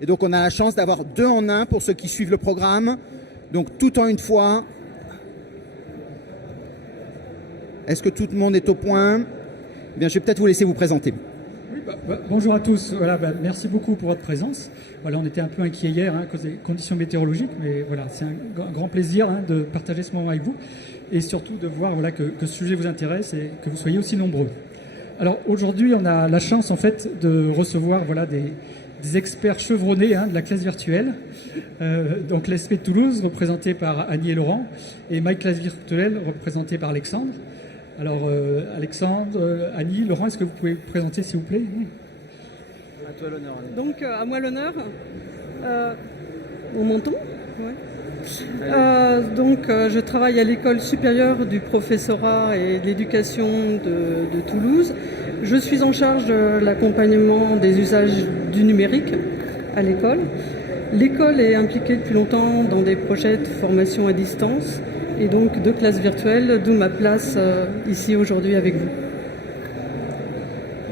Et donc on a la chance d'avoir 2 en 1 pour ceux qui suivent le programme. Donc tout en une fois. Est-ce que tout le monde est au point? Eh bien, je vais peut-être vous laisser vous présenter. Oui, bonjour à tous. Voilà, merci beaucoup pour votre présence. Voilà, on était un peu inquiets hier à cause des conditions météorologiques, mais voilà, c'est un grand plaisir de partager ce moment avec vous et surtout de voir voilà, que ce sujet vous intéresse et que vous soyez aussi nombreux. Alors aujourd'hui, on a la chance en fait de recevoir voilà, des experts chevronnés de la classe virtuelle. Donc l'ESP de Toulouse, représenté par Annie et Laurent, et My Class Virtuelle, représenté par Alexandre. Alors, Alexandre, Annie, Laurent, est-ce que vous pouvez vous présenter, s'il vous plaît? À toi l'honneur, Annie. Donc, à moi l'honneur. On m'entend? Ouais. Je travaille à l'école supérieure du professorat et de l'éducation de Toulouse. Je suis en charge de l'accompagnement des usages du numérique à l'école. L'école est impliquée depuis longtemps dans des projets de formation à distance et donc de classes virtuelles, d'où ma place ici aujourd'hui avec vous.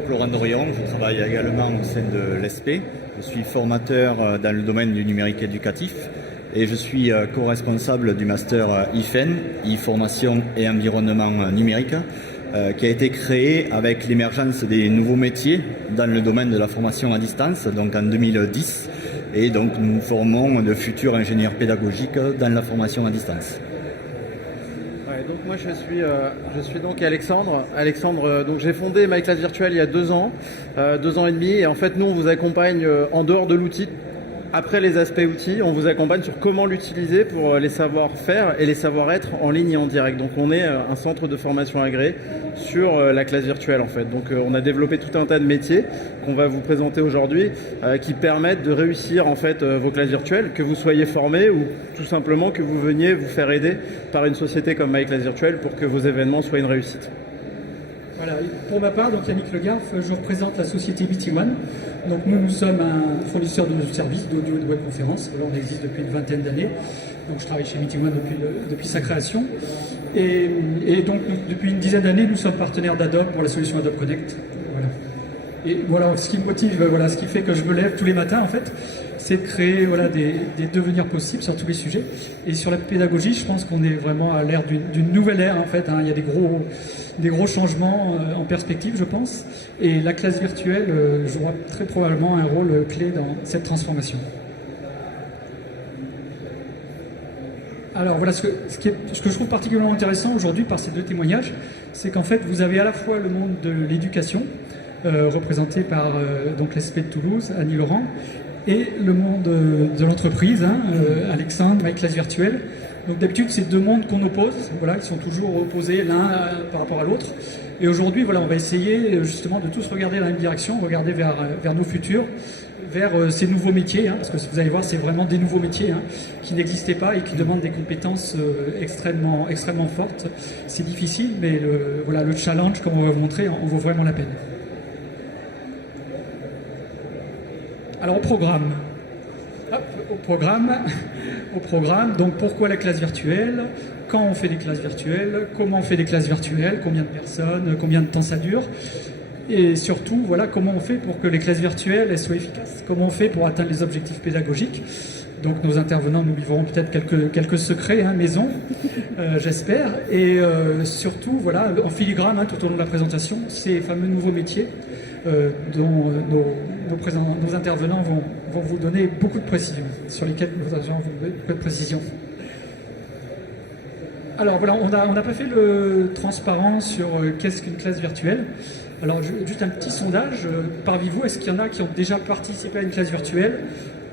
Laurent Dorion, je travaille également au sein de l'ESP. Je suis formateur dans le domaine du numérique éducatif et je suis co-responsable du master IFEN, e-formation et environnement numérique, qui a été créé avec l'émergence des nouveaux métiers dans le domaine de la formation à distance, donc en 2010. Et donc nous formons de futurs ingénieurs pédagogiques dans la formation à distance. Donc moi je suis donc Alexandre. Donc j'ai fondé My Class Virtuelle il y a 2 ans, 2 ans et demi. Et en fait nous on vous accompagne en dehors de l'outil. Après les aspects outils, on vous accompagne sur comment l'utiliser pour les savoir-faire et les savoir-être en ligne et en direct. Donc on est un centre de formation agréé sur la classe virtuelle en fait. Donc on a développé tout un tas de métiers qu'on va vous présenter aujourd'hui qui permettent de réussir en fait vos classes virtuelles, que vous soyez formé ou tout simplement que vous veniez vous faire aider par une société comme My Class Virtuelle pour que vos événements soient une réussite. Voilà, pour ma part, donc Yannick Le Garf, je représente la société BT One. Donc nous sommes un fournisseur de services d'audio et de webconférence. Voilà, on existe depuis une 20aine d'années. Donc je travaille chez BT One depuis sa création. Et donc depuis une dizaine d'années, nous sommes partenaires d'Adobe pour la solution Adobe Connect. Voilà. Et voilà, ce qui me motive, voilà, ce qui fait que je me lève tous les matins en fait, c'est de créer voilà, des devenirs possibles sur tous les sujets. Et sur la pédagogie, je pense qu'on est vraiment à l'ère d'une nouvelle ère en fait. Il y a des gros changements en perspective, je pense. Et la classe virtuelle jouera très probablement un rôle clé dans cette transformation. Alors voilà, ce que je trouve particulièrement intéressant aujourd'hui par ces 2 témoignages, c'est qu'en fait vous avez à la fois le monde de l'éducation, représenté par donc l'ESP de Toulouse, Annie Laurent, et le monde de l'entreprise, Alexandre, My Class Virtuelle. Donc d'habitude, c'est 2 mondes qu'on oppose, voilà, ils sont toujours opposés l'un par rapport à l'autre. Et aujourd'hui, voilà, on va essayer justement de tous regarder dans la même direction, regarder vers nos futurs, vers ces nouveaux métiers, parce que vous allez voir, c'est vraiment des nouveaux métiers qui n'existaient pas et qui demandent des compétences extrêmement fortes. C'est difficile, mais le challenge, comme on va vous montrer, en vaut vraiment la peine. Alors au programme, donc pourquoi la classe virtuelle, quand on fait des classes virtuelles, comment on fait des classes virtuelles, combien de personnes, combien de temps ça dure, et surtout voilà comment on fait pour que les classes virtuelles elles soient efficaces, comment on fait pour atteindre les objectifs pédagogiques. Donc nos intervenants nous livreront peut-être quelques secrets maison, j'espère, et surtout voilà en filigrane tout au long de la présentation ces fameux nouveaux métiers dont nos intervenants vont vous donner beaucoup de précisions, sur lesquels nos agents vont vous donner beaucoup de précisions. Alors voilà, on n'a pas fait le transparent sur qu'est-ce qu'une classe virtuelle. Alors juste un petit sondage, parmi vous, est-ce qu'il y en a qui ont déjà participé à une classe virtuelle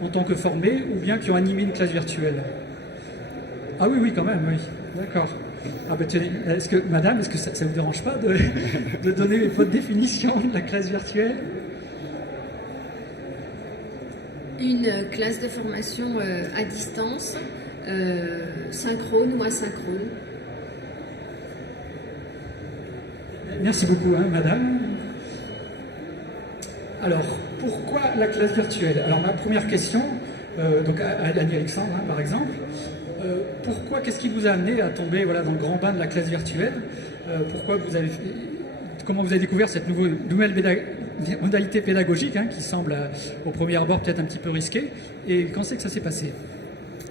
en tant que formés ou bien qui ont animé une classe virtuelle? Ah oui, quand même, oui, d'accord. Ah ben, madame, est-ce que ça ne vous dérange pas de donner votre définition de la classe virtuelle? Une classe de formation à distance, synchrone ou asynchrone. Merci beaucoup, madame. Alors, pourquoi la classe virtuelle? Alors, ma première question, donc à Annie Alexandre, par exemple, pourquoi, qu'est-ce qui vous a amené à tomber dans le grand bain de la classe virtuelle? Comment vous avez découvert cette nouvelle modalité pédagogique qui semble au premier abord peut-être un petit peu risquée. Et quand c'est que ça s'est passé?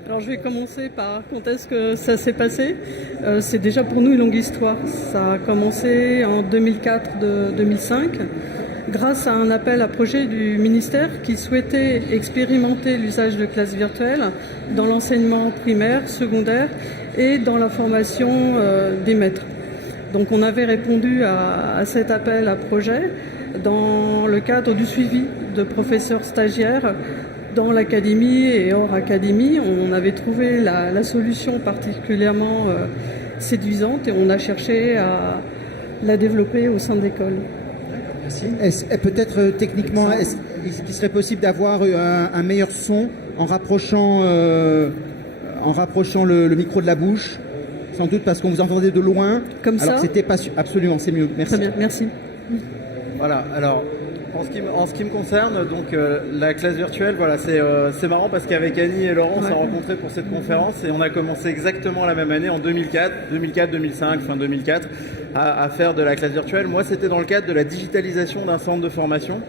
Alors je vais commencer par quand est-ce que ça s'est passé. C'est déjà pour nous une longue histoire. Ça a commencé en 2004-2005 grâce à un appel à projet du ministère qui souhaitait expérimenter l'usage de classes virtuelles dans l'enseignement primaire, secondaire et dans la formation des maîtres. Donc on avait répondu à cet appel à projet dans le cadre du suivi de professeurs stagiaires dans l'académie et hors académie. On avait trouvé la solution particulièrement séduisante et on a cherché à la développer au sein de l'école. Peut-être techniquement, est-ce qu'il serait possible d'avoir un meilleur son en rapprochant le micro de la bouche? Sans doute parce qu'on vous entendait de loin. Comme alors ça, c'était pas absolument, c'est mieux. Merci. Très bien, merci. Voilà, alors en ce qui me concerne, donc la classe virtuelle, voilà, c'est marrant parce qu'avec Annie et Laurent, on s'est rencontrés pour cette conférence et on a commencé exactement la même année, en 2004-2005, fin 2004, à faire de la classe virtuelle. Moi, c'était dans le cadre de la digitalisation d'un centre de formation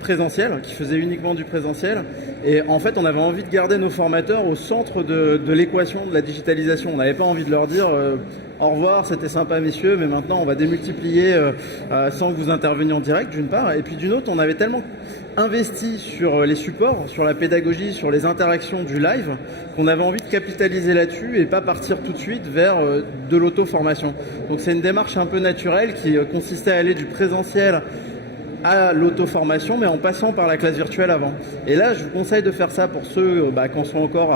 présentiel, qui faisait uniquement du présentiel. Et en fait, on avait envie de garder nos formateurs au centre de l'équation de la digitalisation. On n'avait pas envie de leur dire au revoir, c'était sympa messieurs, mais maintenant on va démultiplier sans que vous interveniez en direct, d'une part. Et puis d'une autre, on avait tellement investi sur les supports, sur la pédagogie, sur les interactions du live, qu'on avait envie de capitaliser là-dessus et pas partir tout de suite vers de l'auto-formation. Donc c'est une démarche un peu naturelle qui consistait à aller du présentiel à l'auto-formation, mais en passant par la classe virtuelle avant. Et là, je vous conseille de faire ça pour ceux qui en sont encore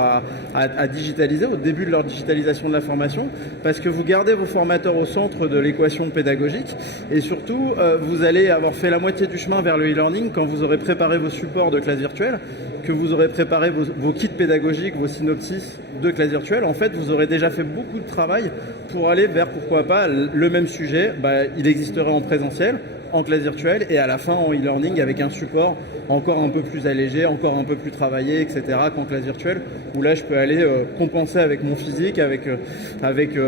à digitaliser, au début de leur digitalisation de la formation, parce que vous gardez vos formateurs au centre de l'équation pédagogique, et surtout, vous allez avoir fait la moitié du chemin vers le e-learning quand vous aurez préparé vos supports de classe virtuelle, que vous aurez préparé vos kits pédagogiques, vos synopsis de classe virtuelle. En fait, vous aurez déjà fait beaucoup de travail pour aller vers, pourquoi pas, le même sujet. Il existerait en présentiel, en classe virtuelle et à la fin en e-learning avec un support encore un peu plus allégé, encore un peu plus travaillé, etc. qu'en classe virtuelle, où là je peux aller compenser avec mon physique, avec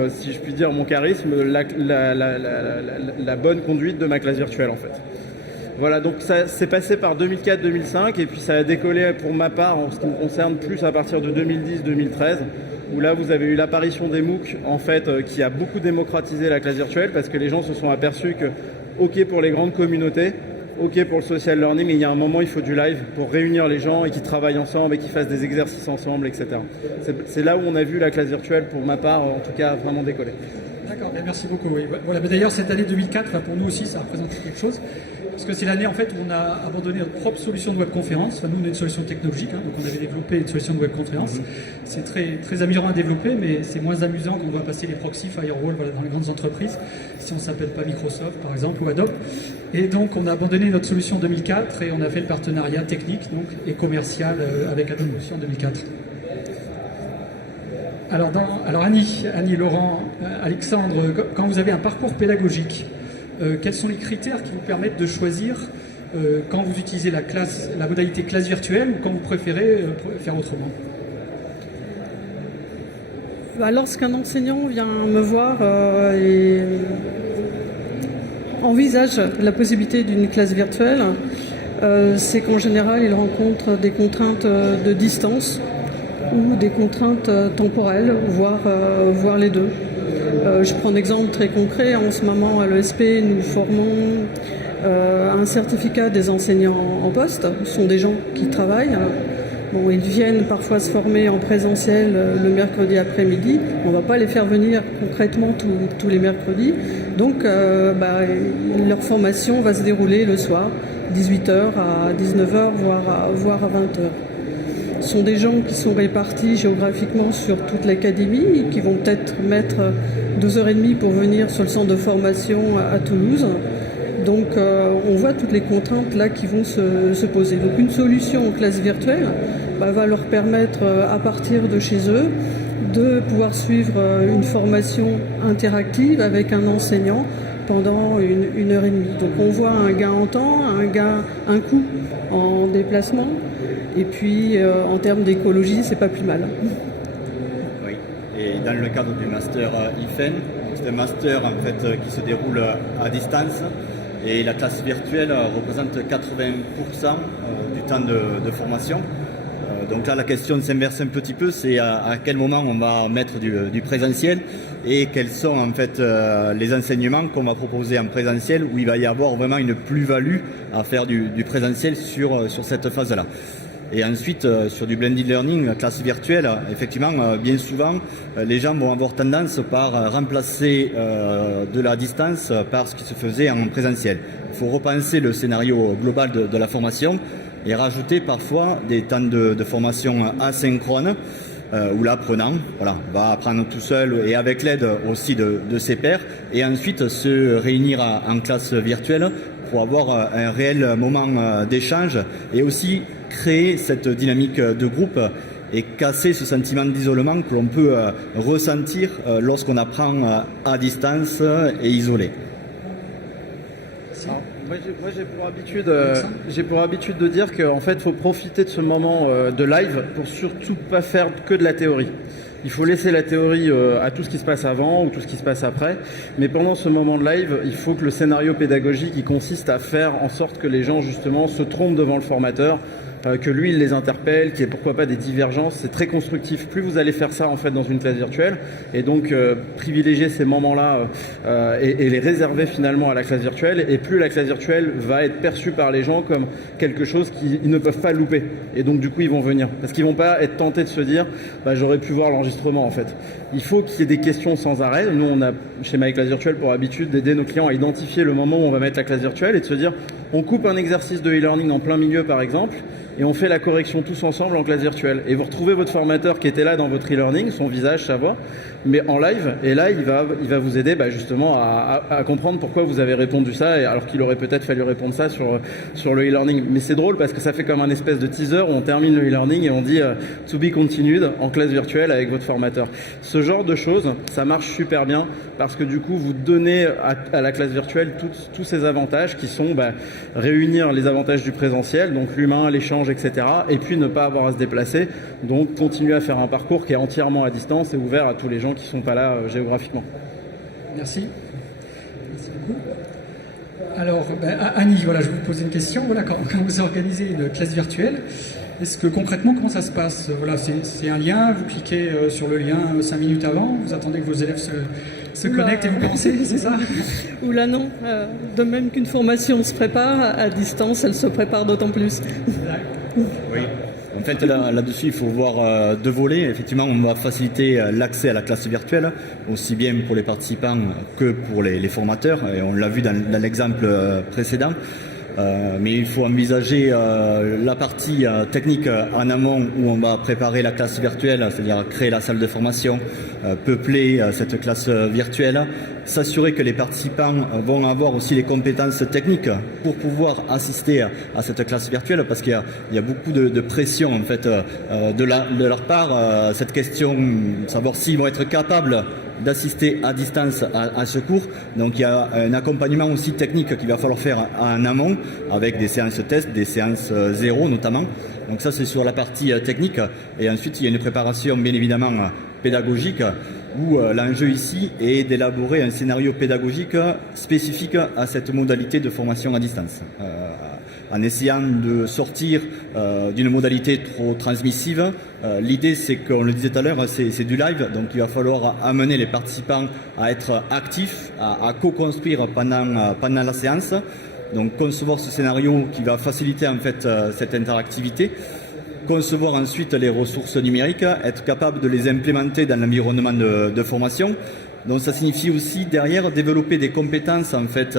si je puis dire mon charisme, la bonne conduite de ma classe virtuelle en fait. Voilà, donc ça s'est passé par 2004-2005 et puis ça a décollé pour ma part en ce qui me concerne plus à partir de 2010-2013. Où là vous avez eu l'apparition des MOOC en fait qui a beaucoup démocratisé la classe virtuelle parce que les gens se sont aperçus que ok pour les grandes communautés, ok pour le social learning, mais il y a un moment il faut du live pour réunir les gens et qu'ils travaillent ensemble et qu'ils fassent des exercices ensemble, etc. C'est là où on a vu la classe virtuelle pour ma part en tout cas vraiment décoller. D'accord, merci beaucoup. Oui. Voilà, d'ailleurs cette année 2004, pour nous aussi ça représente quelque chose. Parce que c'est l'année en fait où on a abandonné notre propre solution de webconférence. Nous on a une solution technologique, donc on avait développé une solution de webconférence. C'est très, très amusant à développer, mais c'est moins amusant quand on doit passer les proxys, firewall dans les grandes entreprises, si on ne s'appelle pas Microsoft par exemple ou Adobe. Et donc on a abandonné notre solution en 2004 et on a fait le partenariat technique et commercial avec Adobe aussi en 2004. Alors Annie, Laurent, Alexandre, quand vous avez un parcours pédagogique, quels sont les critères qui vous permettent de choisir quand vous utilisez la modalité classe virtuelle ou quand vous préférez faire autrement? Lorsqu'un enseignant vient me voir et envisage la possibilité d'une classe virtuelle, c'est qu'en général il rencontre des contraintes de distance ou des contraintes temporelles, voire les deux. Je prends un exemple très concret. En ce moment, à l'ESP, nous formons un certificat des enseignants en poste. Ce sont des gens qui travaillent. Ils viennent parfois se former en présentiel le mercredi après-midi. On ne va pas les faire venir concrètement tous les mercredis. Donc, leur formation va se dérouler le soir, 18h à 19h, voire à 20h. Ce sont des gens qui sont répartis géographiquement sur toute l'académie, qui vont peut-être mettre 2h30 pour venir sur le centre de formation à Toulouse. Donc on voit toutes les contraintes là qui vont se poser. Donc une solution en classe virtuelle va leur permettre à partir de chez eux de pouvoir suivre une formation interactive avec un enseignant pendant une heure et demie. Donc on voit un gain en temps, un coût en déplacement. Et puis, en termes d'écologie, c'est pas plus mal. Oui, et dans le cadre du master IFEN, c'est un master en fait qui se déroule à distance. Et la classe virtuelle représente 80% du temps de formation. Donc là, la question s'inverse un petit peu, c'est à quel moment on va mettre du présentiel et quels sont en fait les enseignements qu'on va proposer en présentiel où il va y avoir vraiment une plus-value à faire du présentiel sur cette phase-là. Et ensuite, sur du blended learning, classe virtuelle, effectivement, bien souvent, les gens vont avoir tendance par remplacer de la distance par ce qui se faisait en présentiel. Il faut repenser le scénario global de la formation et rajouter parfois des temps de formation asynchrone où l'apprenant va apprendre tout seul et avec l'aide aussi de ses pairs et ensuite se réunir en classe virtuelle pour avoir un réel moment d'échange et aussi créer cette dynamique de groupe et casser ce sentiment d'isolement que l'on peut ressentir lorsqu'on apprend à distance et isolé. Alors, moi j'ai pour habitude de dire qu'en fait il faut profiter de ce moment de live pour surtout pas faire que de la théorie. Il faut laisser la théorie à tout ce qui se passe avant ou tout ce qui se passe après, mais pendant ce moment de live, il faut que le scénario pédagogique il consiste à faire en sorte que les gens justement se trompent devant le formateur, que lui il les interpelle, qu'il y ait pourquoi pas des divergences, c'est très constructif. Plus vous allez faire ça en fait dans une classe virtuelle, et donc privilégier ces moments-là et les réserver finalement à la classe virtuelle, et plus la classe virtuelle va être perçue par les gens comme quelque chose qu'ils ne peuvent pas louper, et donc du coup ils vont venir, parce qu'ils vont pas être tentés de se dire j'aurais pu voir l'enregistrement en fait. Il faut qu'il y ait des questions sans arrêt. Nous on a chez My Class Virtuelle pour habitude d'aider nos clients à identifier le moment où on va mettre la classe virtuelle et de se dire on coupe un exercice de e-learning en plein milieu par exemple, et on fait la correction tous ensemble en classe virtuelle. Et vous retrouvez votre formateur qui était là dans votre e-learning, son visage, sa voix, mais en live. Et là, il va vous aider justement à comprendre pourquoi vous avez répondu ça, alors qu'il aurait peut-être fallu répondre ça sur le e-learning. Mais c'est drôle parce que ça fait comme un espèce de teaser où on termine le e-learning et on dit to be continued en classe virtuelle avec votre formateur. Ce genre de choses, ça marche super bien parce que du coup, vous donnez à la classe virtuelle tous ces avantages qui sont réunir les avantages du présentiel, donc l'humain, l'échange, etc. Et puis ne pas avoir à se déplacer, donc continuer à faire un parcours qui est entièrement à distance et ouvert à tous les gens qui ne sont pas là géographiquement. Merci. Merci beaucoup. Alors, Annie, je vais vous poser une question. Quand vous organisez une classe virtuelle, est-ce que concrètement, comment ça se passe? C'est un lien, vous cliquez sur le lien 5 minutes avant, vous attendez que vos élèves se connectent et vous commencez, c'est ça? Oula non, de même qu'une formation se prépare, à distance, elle se prépare d'autant plus. Oui. En fait, là-dessus, il faut voir deux volets. Effectivement, on va faciliter l'accès à la classe virtuelle, aussi bien pour les participants que pour les formateurs. Et on l'a vu dans l'exemple précédent. Mais il faut envisager la partie technique en amont où on va préparer la classe virtuelle, c'est-à-dire créer la salle de formation, peupler cette classe virtuelle, s'assurer que les participants vont avoir aussi les compétences techniques pour pouvoir assister à cette classe virtuelle, parce qu'il y a beaucoup de pression en fait de leur part. Cette question, savoir s'ils vont être capables d'assister à distance à ce cours. Donc il y a un accompagnement aussi technique qu'il va falloir faire en amont avec des séances tests, des séances zéro notamment. Donc ça c'est sur la partie technique. Et ensuite il y a une préparation bien évidemment pédagogique où l'enjeu ici est d'élaborer un scénario pédagogique spécifique à cette modalité de formation à distance. En essayant de sortir d'une modalité trop transmissive. L'idée, c'est qu'on le disait tout à l'heure, c'est du live, donc il va falloir amener les participants à être actifs, à co-construire pendant la séance. Donc concevoir ce scénario qui va faciliter en fait cette interactivité. Concevoir ensuite les ressources numériques, être capable de les implémenter dans l'environnement de formation. Donc ça signifie aussi derrière développer des compétences en fait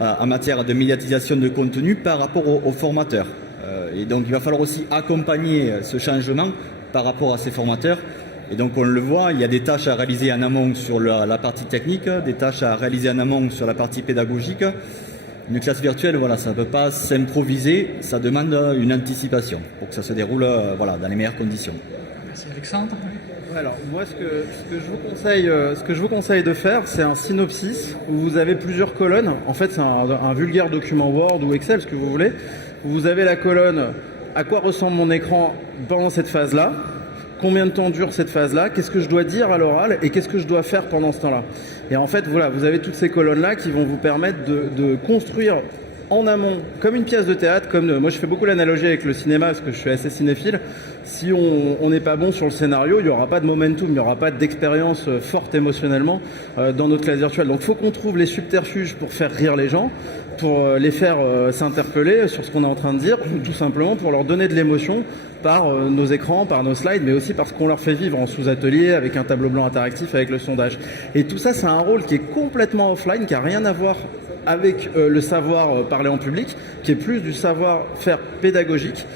en matière de médiatisation de contenu par rapport aux formateurs. Et donc il va falloir aussi accompagner ce changement par rapport à ces formateurs. Et donc on le voit, il y a des tâches à réaliser en amont sur la partie technique, des tâches à réaliser en amont sur la partie pédagogique. Une classe virtuelle, ça ne peut pas s'improviser, ça demande une anticipation pour que ça se déroule dans les meilleures conditions. Merci Alexandre. Alors moi ce que je vous conseille de faire, c'est un synopsis où vous avez plusieurs colonnes. En fait c'est un vulgaire document Word ou Excel, ce que vous voulez. Vous avez la colonne à quoi ressemble mon écran pendant cette phase-là, combien de temps dure cette phase-là, qu'est-ce que je dois dire à l'oral et qu'est-ce que je dois faire pendant ce temps-là. Et en fait, voilà, vous avez toutes ces colonnes-là qui vont vous permettre de construire en amont, comme une pièce de théâtre, moi je fais beaucoup l'analogie avec le cinéma parce que je suis assez cinéphile. Si on n'est pas bon sur le scénario, il n'y aura pas de momentum, il n'y aura pas d'expérience forte émotionnellement dans notre classe virtuelle. Donc il faut qu'on trouve les subterfuges pour faire rire les gens, pour les faire s'interpeller sur ce qu'on est en train de dire, ou tout simplement pour leur donner de l'émotion par nos écrans, par nos slides, mais aussi parce qu'on leur fait vivre en sous-atelier, avec un tableau blanc interactif, avec le sondage. Et tout ça, c'est un rôle qui est complètement offline, qui n'a rien à voir avec le savoir parler en public, qui est plus du savoir-faire pédagogique,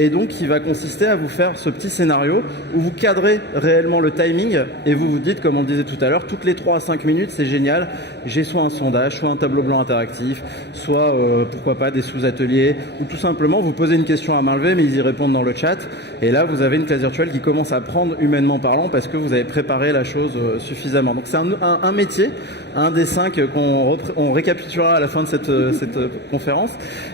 et donc qui va consister à vous faire ce petit scénario où vous cadrez réellement le timing et vous vous dites, comme on le disait tout à l'heure, toutes les 3 à 5 minutes, c'est génial, j'ai soit un sondage, soit un tableau blanc interactif, soit pourquoi pas des sous-ateliers, ou tout simplement vous posez une question à main levée mais ils y répondent dans le chat, et là vous avez une classe virtuelle qui commence à prendre humainement parlant parce que vous avez préparé la chose suffisamment. Donc c'est un métier, un des 5 qu'on récapitulera à la fin de cette conférence,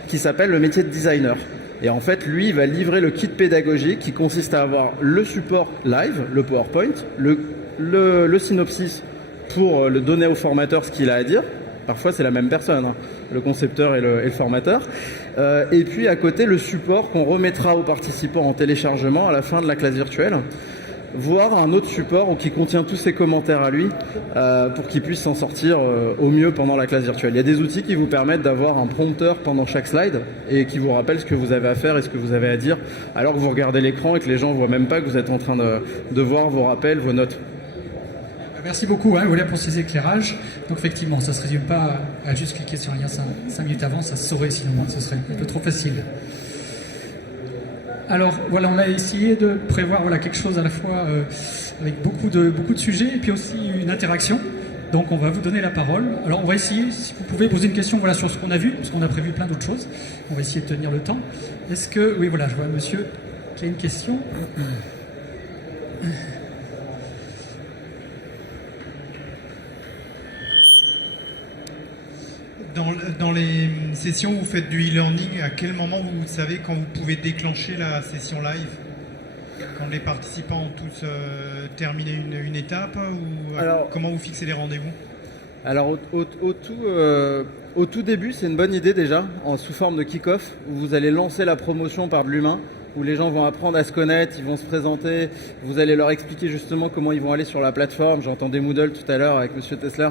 qui s'appelle le métier de designer. Et en fait, lui, il va livrer le kit pédagogique qui consiste à avoir le support live, le PowerPoint, le synopsis pour le donner au formateur ce qu'il a à dire. Parfois, c'est la même personne, hein, le concepteur et le formateur. Et puis, à côté, le support qu'on remettra aux participants en téléchargement à la fin de la classe virtuelle, voire un autre support qui contient tous ses commentaires à lui pour qu'il puisse s'en sortir au mieux pendant la classe virtuelle. Il y a des outils qui vous permettent d'avoir un prompteur pendant chaque slide et qui vous rappellent ce que vous avez à faire et ce que vous avez à dire alors que vous regardez l'écran et que les gens ne voient même pas que vous êtes en train de voir vos rappels, vos notes. Merci beaucoup, voilà pour ces éclairages. Donc effectivement, ça ne se résume pas à juste cliquer sur un lien 5 minutes avant, ça se saurait sinon ce serait un peu trop facile. Alors voilà, on a essayé de prévoir quelque chose à la fois avec beaucoup de sujets et puis aussi une interaction. Donc on va vous donner la parole. Alors on va essayer, si vous pouvez, poser une question sur ce qu'on a vu, parce qu'on a prévu plein d'autres choses. On va essayer de tenir le temps. Est-ce que... Oui, voilà, je vois un monsieur qui a une question. Dans les sessions où vous faites du e-learning, à quel moment vous savez quand vous pouvez déclencher la session live? Quand les participants ont tous terminé une étape ou comment vous fixez les rendez-vous? Alors au tout début, c'est une bonne idée déjà, sous forme de kick-off, où vous allez lancer la promotion par de l'humain, où les gens vont apprendre à se connaître, ils vont se présenter, vous allez leur expliquer justement comment ils vont aller sur la plateforme. J'entendais Moodle tout à l'heure avec Monsieur Tesler,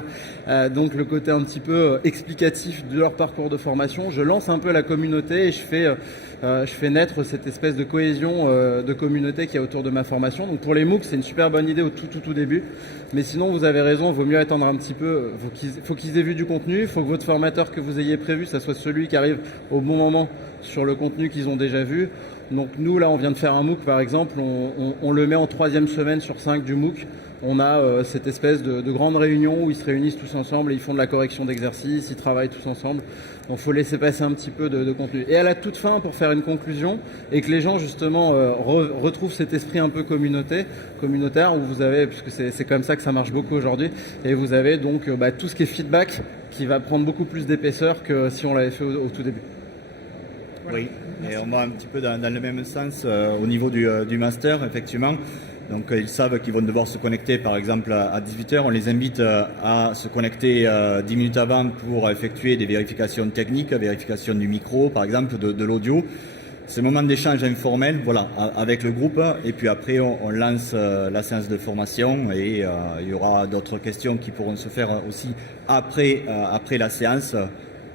donc le côté un petit peu explicatif de leur parcours de formation. Je lance un peu la communauté et je fais naître cette espèce de cohésion de communauté qui est autour de ma formation. Donc pour les MOOC, c'est une super bonne idée au tout début. Mais sinon, vous avez raison, il vaut mieux attendre un petit peu. Faut qu'ils aient vu du contenu, il faut que votre formateur que vous ayez prévu, ça soit celui qui arrive au bon moment sur le contenu qu'ils ont déjà vu. Donc nous, là, on vient de faire un MOOC, par exemple, on le met en 3e semaine sur 5 du MOOC. On a cette espèce de grande réunion où ils se réunissent tous ensemble et ils font de la correction d'exercices, ils travaillent tous ensemble. Donc il faut laisser passer un petit peu de contenu. Et à la toute fin, pour faire une conclusion, et que les gens justement retrouvent cet esprit un peu communautaire, où vous avez, puisque c'est comme ça que ça marche beaucoup aujourd'hui, et vous avez donc tout ce qui est feedback qui va prendre beaucoup plus d'épaisseur que si on l'avait fait au tout début. Oui, et on va un petit peu dans le même sens au niveau du master, effectivement. Donc ils savent qu'ils vont devoir se connecter par exemple à 18h. On les invite à se connecter 10 minutes avant pour effectuer des vérifications techniques, vérification du micro par exemple, de l'audio. C'est un moment d'échange informel, voilà, avec le groupe. Et puis après on lance la séance de formation et il y aura d'autres questions qui pourront se faire aussi après la séance.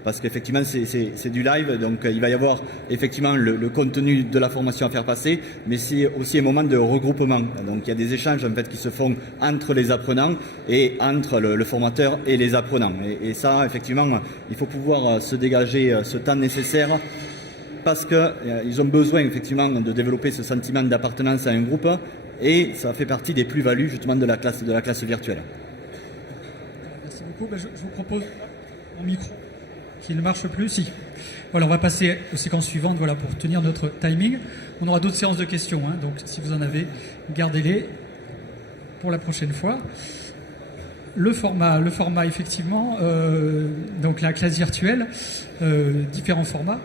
Parce qu'effectivement, c'est du live, donc il va y avoir effectivement le contenu de la formation à faire passer, mais c'est aussi un moment de regroupement. Donc il y a des échanges en fait qui se font entre les apprenants et entre le formateur et les apprenants. Et ça, effectivement, il faut pouvoir se dégager ce temps nécessaire parce qu'ils ont besoin effectivement de développer ce sentiment d'appartenance à un groupe et ça fait partie des plus-values justement de la classe virtuelle. Merci beaucoup. Je vous propose mon micro. S'il ne marche plus, si. Voilà, on va passer aux séquences suivantes pour tenir notre timing. On aura d'autres séances de questions, donc si vous en avez, gardez-les pour la prochaine fois. le format effectivement, donc la classe virtuelle, différents formats.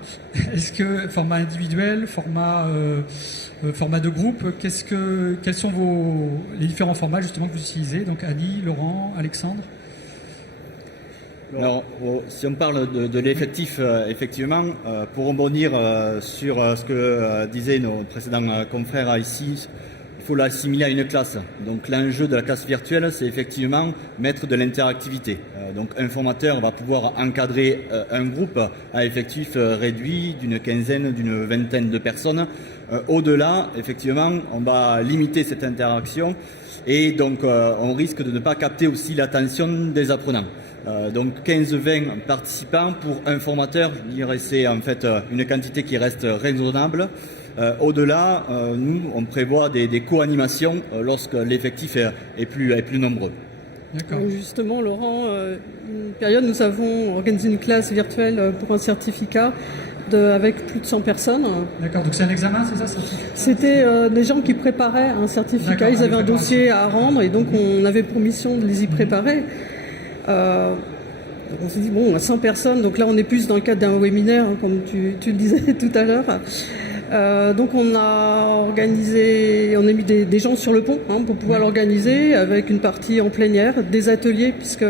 Est-ce que format individuel, format de groupe, quels sont les différents formats justement que vous utilisez? Donc Annie, Laurent, Alexandre. Alors, si on parle de l'effectif, effectivement, pour rebondir sur ce que disaient nos précédents confrères ici, il faut l'assimiler à une classe. Donc l'enjeu de la classe virtuelle, c'est effectivement mettre de l'interactivité. Donc un formateur va pouvoir encadrer un groupe à effectif réduit d'une quinzaine, d'une vingtaine de personnes. Au-delà, effectivement, on va limiter cette interaction et donc on risque de ne pas capter aussi l'attention des apprenants. Donc 15-20 participants pour un formateur, je dirais c'est en fait une quantité qui reste raisonnable. Au-delà, nous, on prévoit des co-animations lorsque l'effectif est plus nombreux. D'accord. Justement, Laurent, une période, nous avons organisé une classe virtuelle pour un certificat avec plus de 100 personnes. D'accord, donc c'est un examen, c'est ça? C'était des gens qui préparaient un certificat, ils avaient un dossier à rendre et donc on avait pour mission de les y préparer. On s'est dit, bon, 100 personnes, donc là on est plus dans le cadre d'un webinaire, hein, comme tu le disais tout à l'heure. Donc on a mis des gens sur le pont pour pouvoir l'organiser avec une partie en plein air, des ateliers puisque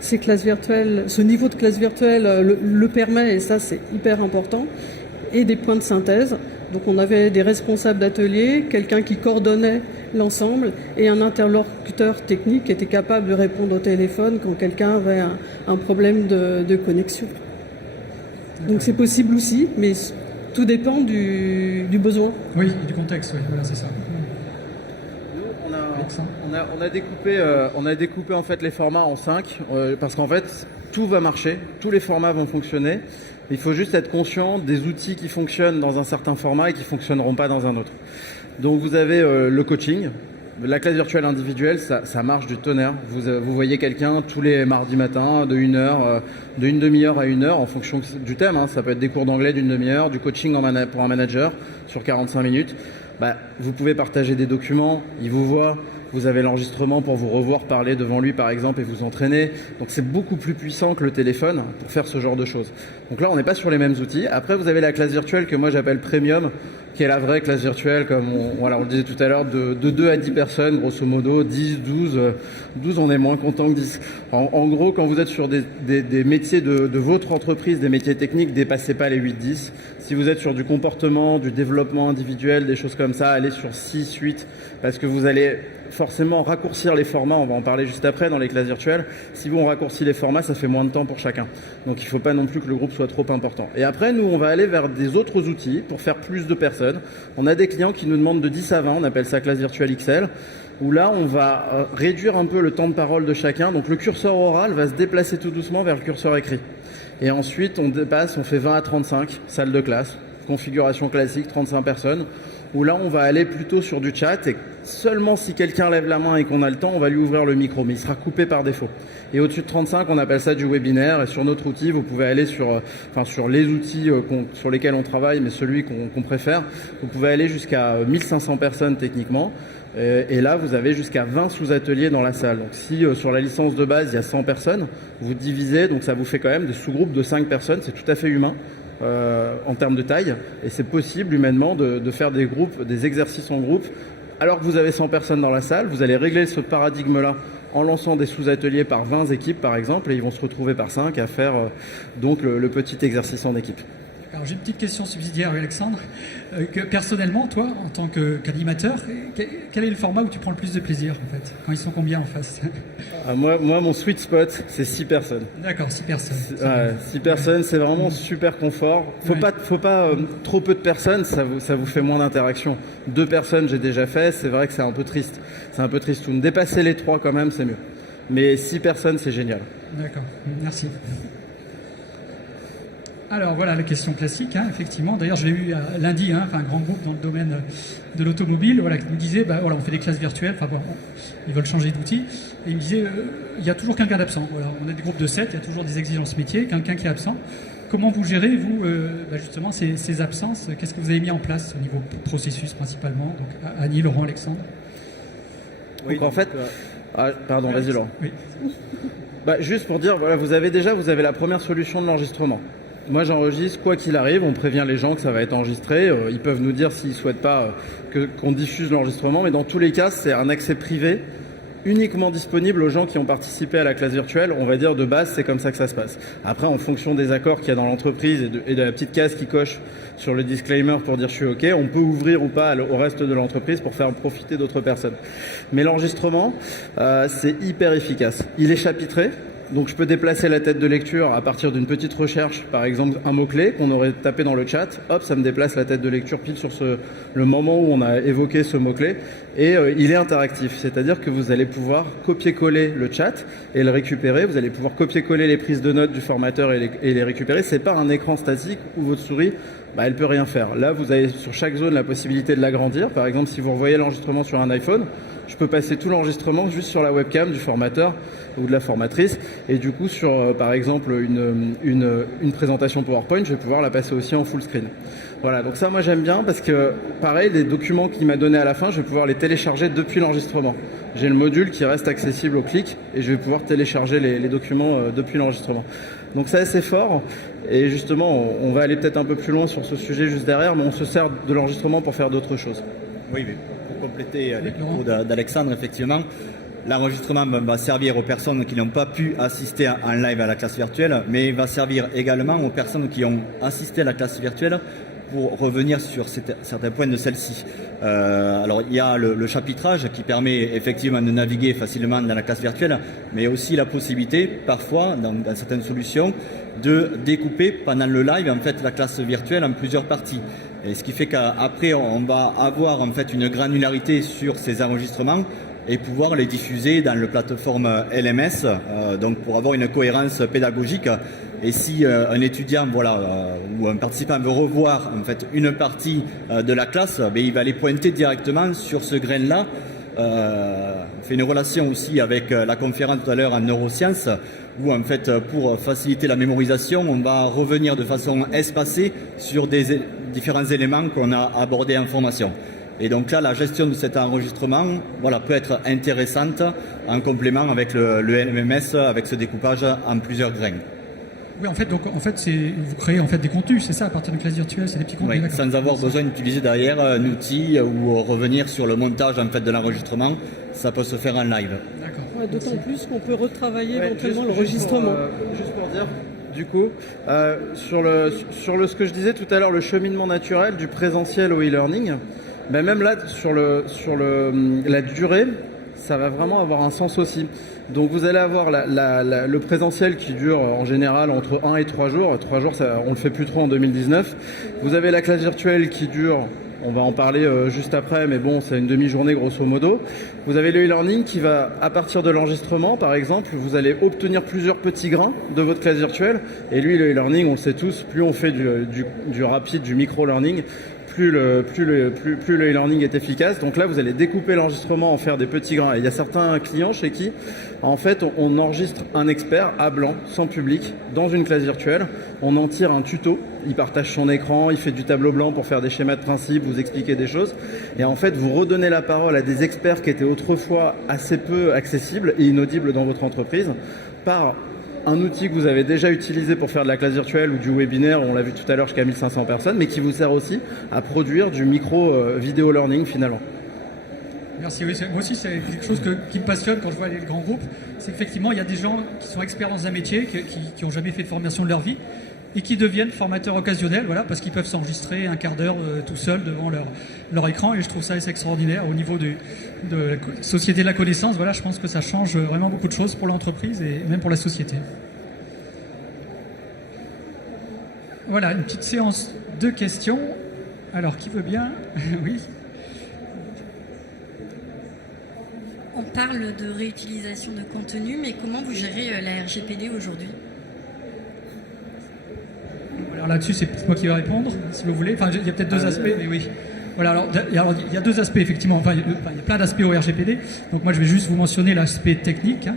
ces classes virtuelles, ce niveau de classe virtuelle le permet et ça c'est hyper important, et des points de synthèse. Donc on avait des responsables d'atelier, quelqu'un qui coordonnait l'ensemble et un interlocuteur technique qui était capable de répondre au téléphone quand quelqu'un avait un problème de connexion. Donc c'est possible aussi, mais tout dépend du besoin. Oui, et du contexte, oui, voilà, c'est ça. On a découpé en fait les formats en 5 parce qu'en fait tout va marcher, tous les formats vont fonctionner. Il faut juste être conscient des outils qui fonctionnent dans un certain format et qui ne fonctionneront pas dans un autre. Donc vous avez le coaching, la classe virtuelle individuelle, ça marche du tonnerre. Vous voyez quelqu'un tous les mardis matins de une demi-heure à 1 heure en fonction du thème. Ça peut être des cours d'anglais d'une demi-heure, du coaching pour un manager sur 45 minutes. Vous pouvez partager des documents, il vous voit. Vous avez l'enregistrement pour vous revoir parler devant lui par exemple et vous entraîner. Donc c'est beaucoup plus puissant que le téléphone pour faire ce genre de choses. Donc là on n'est pas sur les mêmes outils. Après vous avez la classe virtuelle que moi j'appelle premium, qui est la vraie classe virtuelle comme on le disait tout à l'heure, de 2 à 10 personnes grosso modo, 10, 12 on est moins content que 10. En gros quand vous êtes sur des métiers de votre entreprise, des métiers techniques, dépassez pas les 8-10. Si vous êtes sur du comportement, du développement individuel, des choses comme ça, allez sur 6, 8 parce que vous allez forcément raccourcir les formats, on va en parler juste après dans les classes virtuelles. Si on raccourcit les formats, ça fait moins de temps pour chacun. Donc il ne faut pas non plus que le groupe soit trop important. Et après, nous, on va aller vers des autres outils pour faire plus de personnes. On a des clients qui nous demandent de 10 à 20, on appelle ça classe virtuelle XL, où là, on va réduire un peu le temps de parole de chacun. Donc le curseur oral va se déplacer tout doucement vers le curseur écrit. Et ensuite, on fait 20 à 35, salle de classe, configuration classique, 35 personnes, où là, on va aller plutôt sur du chat et seulement si quelqu'un lève la main et qu'on a le temps, on va lui ouvrir le micro, mais il sera coupé par défaut. Et au-dessus de 35, on appelle ça du webinaire. Et sur notre outil, vous pouvez aller sur les outils sur lesquels on travaille, mais celui qu'on préfère, vous pouvez aller jusqu'à 1500 personnes techniquement. Et là, vous avez jusqu'à 20 sous-ateliers dans la salle. Donc si sur la licence de base, il y a 100 personnes, vous divisez, donc ça vous fait quand même des sous-groupes de 5 personnes, c'est tout à fait humain. En termes de taille, et c'est possible humainement de faire des exercices en groupe alors que vous avez 100 personnes dans la salle. Vous allez régler ce paradigme-là en lançant des sous-ateliers par 20 équipes par exemple, et ils vont se retrouver par 5 à faire donc le petit exercice en équipe. Alors j'ai une petite question subsidiaire, Alexandre. Personnellement, toi, en tant qu'animateur, quel est le format où tu prends le plus de plaisir, en fait, quand ils sont combien en face? Moi, mon sweet spot, c'est 6 personnes. D'accord, 6 personnes. 6 personnes, c'est vraiment super confort. Faut pas trop peu de personnes, ça vous fait moins d'interaction. 2 personnes, j'ai déjà fait, c'est vrai que c'est un peu triste. C'est un peu triste. Dépasser les 3 quand même, c'est mieux. Mais 6 personnes, c'est génial. D'accord, merci. Alors voilà la question classique, effectivement. D'ailleurs, je l'ai eu lundi, un grand groupe dans le domaine de l'automobile, qui nous disait, on fait des classes virtuelles, ils veulent changer d'outil. Et il me disait, il y a toujours quelqu'un d'absent. Voilà, on a des groupes de 7, il y a toujours des exigences métiers, quelqu'un qui est absent. Comment vous gérez, vous, justement, ces absences? Qu'est-ce que vous avez mis en place au niveau processus principalement? Donc, Annie, Laurent, Alexandre. Oui, donc, en fait, Ah, pardon, vas-y Laurent. Oui. Juste pour dire, voilà, vous avez la première solution de l'enregistrement. Moi, j'enregistre quoi qu'il arrive, on prévient les gens que ça va être enregistré. Ils peuvent nous dire s'ils souhaitent pas qu'on diffuse l'enregistrement, mais dans tous les cas, c'est un accès privé uniquement disponible aux gens qui ont participé à la classe virtuelle. On va dire de base, c'est comme ça que ça se passe. Après, en fonction des accords qu'il y a dans l'entreprise et de la petite case qui coche sur le disclaimer pour dire je suis OK, on peut ouvrir ou pas au reste de l'entreprise pour faire profiter d'autres personnes. Mais l'enregistrement, c'est hyper efficace. Il est chapitré. Donc je peux déplacer la tête de lecture à partir d'une petite recherche, par exemple un mot-clé qu'on aurait tapé dans le chat, hop, ça me déplace la tête de lecture pile sur le moment où on a évoqué ce mot-clé, et il est interactif, c'est-à-dire que vous allez pouvoir copier-coller le chat et le récupérer, vous allez pouvoir copier-coller les prises de notes du formateur et les récupérer. C'est pas un écran statique où votre souris, elle peut rien faire. Là, vous avez sur chaque zone la possibilité de l'agrandir. Par exemple, si vous revoyez l'enregistrement sur un iPhone, je peux passer tout l'enregistrement juste sur la webcam du formateur ou de la formatrice, et du coup sur par exemple une présentation PowerPoint, je vais pouvoir la passer aussi en full screen. Voilà, donc ça moi j'aime bien parce que pareil, les documents qu'il m'a donné à la fin, je vais pouvoir les télécharger depuis l'enregistrement. J'ai le module qui reste accessible au clic et je vais pouvoir télécharger les documents depuis l'enregistrement. Donc c'est assez fort, et justement on va aller peut-être un peu plus loin sur ce sujet juste derrière, mais on se sert de l'enregistrement pour faire d'autres choses. Oui, mais pour compléter les propos d'Alexandre, effectivement, l'enregistrement va servir aux personnes qui n'ont pas pu assister en live à la classe virtuelle, mais il va servir également aux personnes qui ont assisté à la classe virtuelle pour revenir sur certains points de celle-ci. Alors il y a le chapitrage qui permet effectivement de naviguer facilement dans la classe virtuelle, mais aussi la possibilité, parfois, dans certaines solutions, de découper pendant le live en fait la classe virtuelle en plusieurs parties. Et ce qui fait qu'après on va avoir en fait une granularité sur ces enregistrements et pouvoir les diffuser dans le plateforme LMS, donc pour avoir une cohérence pédagogique. Et si un étudiant ou un participant veut revoir en fait une partie de la classe, il va aller pointer directement sur ce grain-là. On fait une relation aussi avec la conférence tout à l'heure en neurosciences, où en fait pour faciliter la mémorisation, on va revenir de façon espacée sur des différents éléments qu'on a abordés en formation. Et donc là, la gestion de cet enregistrement peut être intéressante en complément avec le LMS, avec ce découpage en plusieurs grains. Oui, en fait, vous créez en fait des contenus, c'est ça, à partir de classe virtuelle, c'est des petits contenus. Oui, sans avoir besoin d'utiliser derrière un outil ou revenir sur le montage en fait de l'enregistrement, ça peut se faire en live. D'accord. Ouais, d'autant plus qu'on peut retravailler éventuellement l'enregistrement. Juste pour dire, du coup, sur ce que je disais tout à l'heure, le cheminement naturel du présentiel au e-learning, même là, sur la durée, ça va vraiment avoir un sens aussi. Donc vous allez avoir le présentiel qui dure en général entre 1 et 3 jours. 3 jours, on le fait plus trop en 2019. Vous avez la classe virtuelle qui dure, on va en parler juste après, mais bon, c'est une demi-journée grosso modo. Vous avez le e-learning qui va, à partir de l'enregistrement, par exemple, vous allez obtenir plusieurs petits grains de votre classe virtuelle. Et lui, le e-learning, on le sait tous, plus on fait du rapide, du micro-learning, plus le e-learning est efficace. Donc là, vous allez découper l'enregistrement, en faire des petits grains. Et il y a certains clients chez qui, en fait, on enregistre un expert à blanc, sans public, dans une classe virtuelle. On en tire un tuto. Il partage son écran, il fait du tableau blanc pour faire des schémas de principe, vous expliquer des choses. Et en fait, vous redonnez la parole à des experts qui étaient autrefois assez peu accessibles et inaudibles dans votre entreprise par un outil que vous avez déjà utilisé pour faire de la classe virtuelle ou du webinaire, on l'a vu tout à l'heure jusqu'à 1500 personnes, mais qui vous sert aussi à produire du micro-vidéo learning finalement. Merci, oui, moi aussi c'est quelque chose qui me passionne quand je vois les grands groupes, c'est qu'effectivement il y a des gens qui sont experts dans un métier, qui n'ont jamais fait de formation de leur vie, et qui deviennent formateurs occasionnels, parce qu'ils peuvent s'enregistrer un quart d'heure tout seul devant leur écran, et je trouve ça assez extraordinaire au niveau de la société de la connaissance. Je pense que ça change vraiment beaucoup de choses pour l'entreprise et même pour la société. Voilà, une petite séance de questions. Alors, qui veut bien? Oui. On parle de réutilisation de contenu, mais comment vous gérez la RGPD aujourd'hui ? Alors là-dessus, c'est moi qui vais répondre, si vous voulez. Il y a peut-être deux aspects, mais oui. Voilà, il y a deux aspects, effectivement. Il y a plein d'aspects au RGPD. Donc moi, je vais juste vous mentionner l'aspect technique.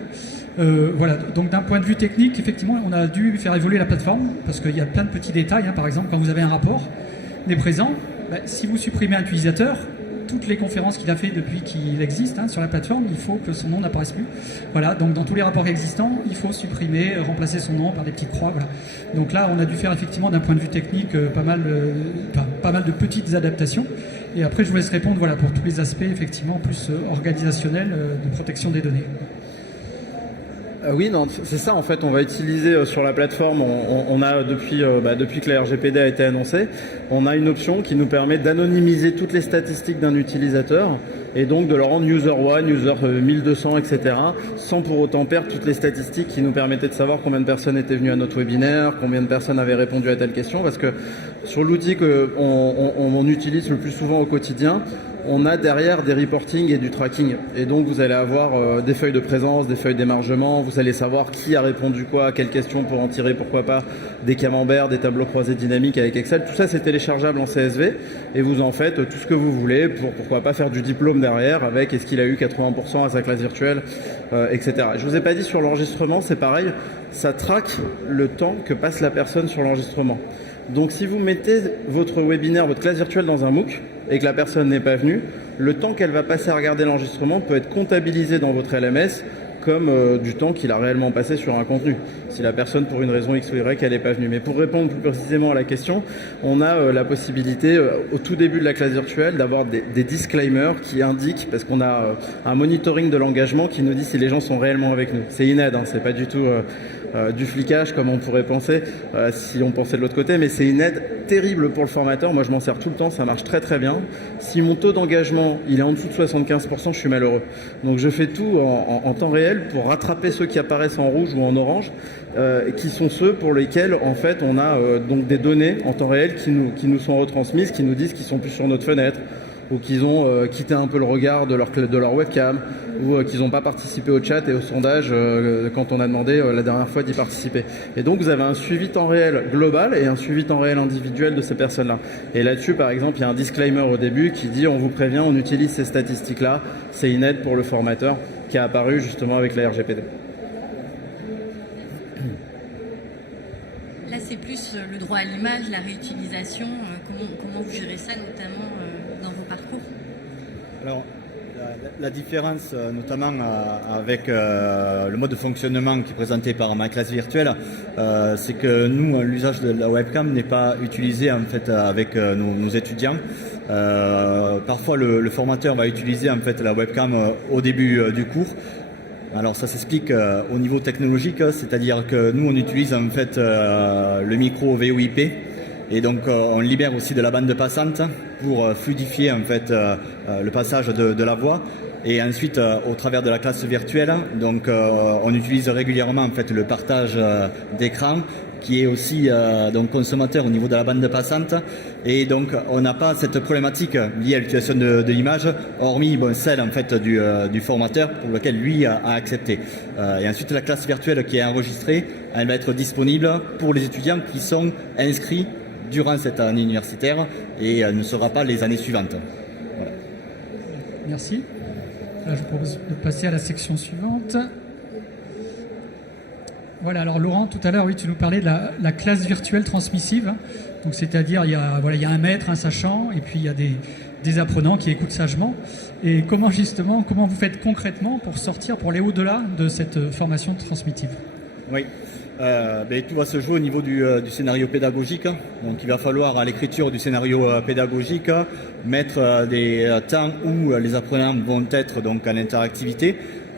Donc d'un point de vue technique, effectivement, on a dû faire évoluer la plateforme, parce qu'il y a plein de petits détails. Par exemple, quand vous avez un rapport des présents, si vous supprimez un utilisateur, toutes les conférences qu'il a fait depuis qu'il existe sur la plateforme, il faut que son nom n'apparaisse plus. Voilà, donc dans tous les rapports existants, il faut supprimer, remplacer son nom par des petites croix. Voilà. Donc là, on a dû faire effectivement d'un point de vue technique pas mal de petites adaptations. Et après, je vous laisse répondre pour tous les aspects effectivement plus organisationnels de protection des données. Oui, non, c'est ça en fait. On va utiliser sur la plateforme, on a depuis que la RGPD a été annoncée, on a une option qui nous permet d'anonymiser toutes les statistiques d'un utilisateur et donc de le rendre user 1, user 1200, etc. sans pour autant perdre toutes les statistiques qui nous permettaient de savoir combien de personnes étaient venues à notre webinaire, combien de personnes avaient répondu à telle question, parce que sur l'outil qu'on utilise le plus souvent au quotidien, on a derrière des reporting et du tracking. Et donc, vous allez avoir des feuilles de présence, des feuilles d'émargement. Vous allez savoir qui a répondu quoi, à quelle question pour en tirer, pourquoi pas, des camemberts, des tableaux croisés dynamiques avec Excel. Tout ça, c'est téléchargeable en CSV. Et vous en faites tout ce que vous voulez pour, pourquoi pas, faire du diplôme derrière avec est-ce qu'il a eu 80% à sa classe virtuelle, etc. Je vous ai pas dit sur l'enregistrement, c'est pareil. Ça traque le temps que passe la personne sur l'enregistrement. Donc si vous mettez votre webinaire, votre classe virtuelle dans un MOOC et que la personne n'est pas venue, le temps qu'elle va passer à regarder l'enregistrement peut être comptabilisé dans votre LMS comme du temps qu'il a réellement passé sur un contenu, si la personne, pour une raison X ou Y, elle n'est pas venue. Mais pour répondre plus précisément à la question, on a la possibilité, au tout début de la classe virtuelle, d'avoir des disclaimers qui indiquent, parce qu'on a un monitoring de l'engagement qui nous dit si les gens sont réellement avec nous. C'est INED, c'est pas du tout du flicage comme on pourrait penser si on pensait de l'autre côté, mais c'est une aide terrible pour le formateur. Moi, je m'en sers tout le temps, ça marche très très bien. Si mon taux d'engagement il est en dessous de 75%, je suis malheureux. Donc je fais tout en temps réel pour rattraper ceux qui apparaissent en rouge ou en orange, qui sont ceux pour lesquels en fait on a donc des données en temps réel qui nous sont retransmises, qui nous disent qu'ils sont plus sur notre fenêtre, ou qu'ils ont quitté un peu le regard de leur webcam, ou qu'ils n'ont pas participé au chat et au sondage quand on a demandé la dernière fois d'y participer. Et donc vous avez un suivi temps réel global et un suivi temps réel individuel de ces personnes-là. Et là-dessus, par exemple, il y a un disclaimer au début qui dit on vous prévient, on utilise ces statistiques-là, c'est une aide pour le formateur qui a apparu justement avec la RGPD. Là, c'est plus le droit à l'image, la réutilisation. Comment vous gérez ça, notamment dans vos parcours? Alors, la différence, notamment avec le mode de fonctionnement qui est présenté par ma classe virtuelle, c'est que nous, l'usage de la webcam n'est pas utilisé en fait avec nos étudiants. Parfois, le formateur va utiliser en fait la webcam au début du cours. Alors ça s'explique au niveau technologique, c'est-à-dire que nous on utilise en fait le micro VoIP et donc on libère aussi de la bande passante pour fluidifier en fait le passage de la voix. Et ensuite, au travers de la classe virtuelle, donc on utilise régulièrement en fait le partage d'écran qui est aussi donc consommateur au niveau de la bande passante, et donc on n'a pas cette problématique liée à l'utilisation de l'image, hormis celle en fait du formateur pour lequel lui a accepté. Et ensuite la classe virtuelle qui est enregistrée, elle va être disponible pour les étudiants qui sont inscrits durant cette année universitaire et elle ne sera pas les années suivantes. Voilà. Merci. Là, je propose de passer à la section suivante. Voilà, alors Laurent, tout à l'heure, oui, tu nous parlais de la classe virtuelle transmissive. Donc, c'est-à-dire, il y a un maître, un sachant, et puis il y a des apprenants qui écoutent sagement. Et comment vous faites concrètement pour aller au-delà de cette formation transmissive? Oui, tout va se jouer au niveau du scénario pédagogique. Donc, il va falloir, à l'écriture du scénario pédagogique, mettre des temps où les apprenants vont être donc en interactivité.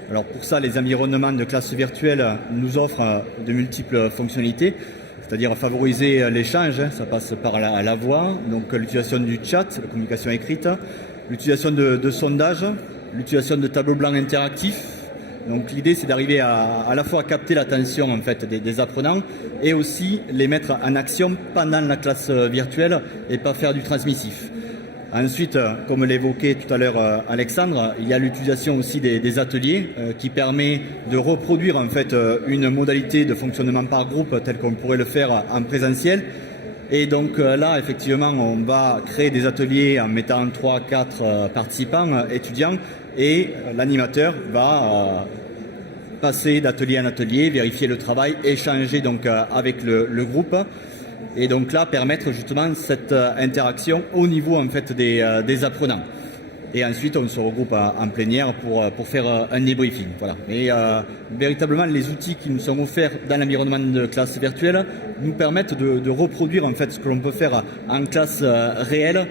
Alors pour ça, les environnements de classe virtuelle nous offrent de multiples fonctionnalités, c'est-à-dire favoriser l'échange, ça passe par la voix, donc l'utilisation du chat, la communication écrite, l'utilisation de sondages, l'utilisation de tableaux blancs interactifs. Donc l'idée, c'est d'arriver à la fois à capter l'attention en fait des apprenants et aussi les mettre en action pendant la classe virtuelle et pas faire du transmissif. Ensuite, comme l'évoquait tout à l'heure Alexandre, il y a l'utilisation aussi des ateliers qui permet de reproduire en fait une modalité de fonctionnement par groupe telle qu'on pourrait le faire en présentiel. Et donc là, effectivement, on va créer des ateliers en mettant 3-4 participants étudiants et l'animateur va passer d'atelier en atelier, vérifier le travail, échanger donc avec le groupe. Et donc là, permettre justement cette interaction au niveau en fait des apprenants. et ensuite on se regroupe en plénière pour faire un débriefing. Voilà. Mais véritablement, les outils qui nous sont offerts dans l'environnement de classe virtuelle nous permettent de reproduire en fait ce que l'on peut faire en classe réelle.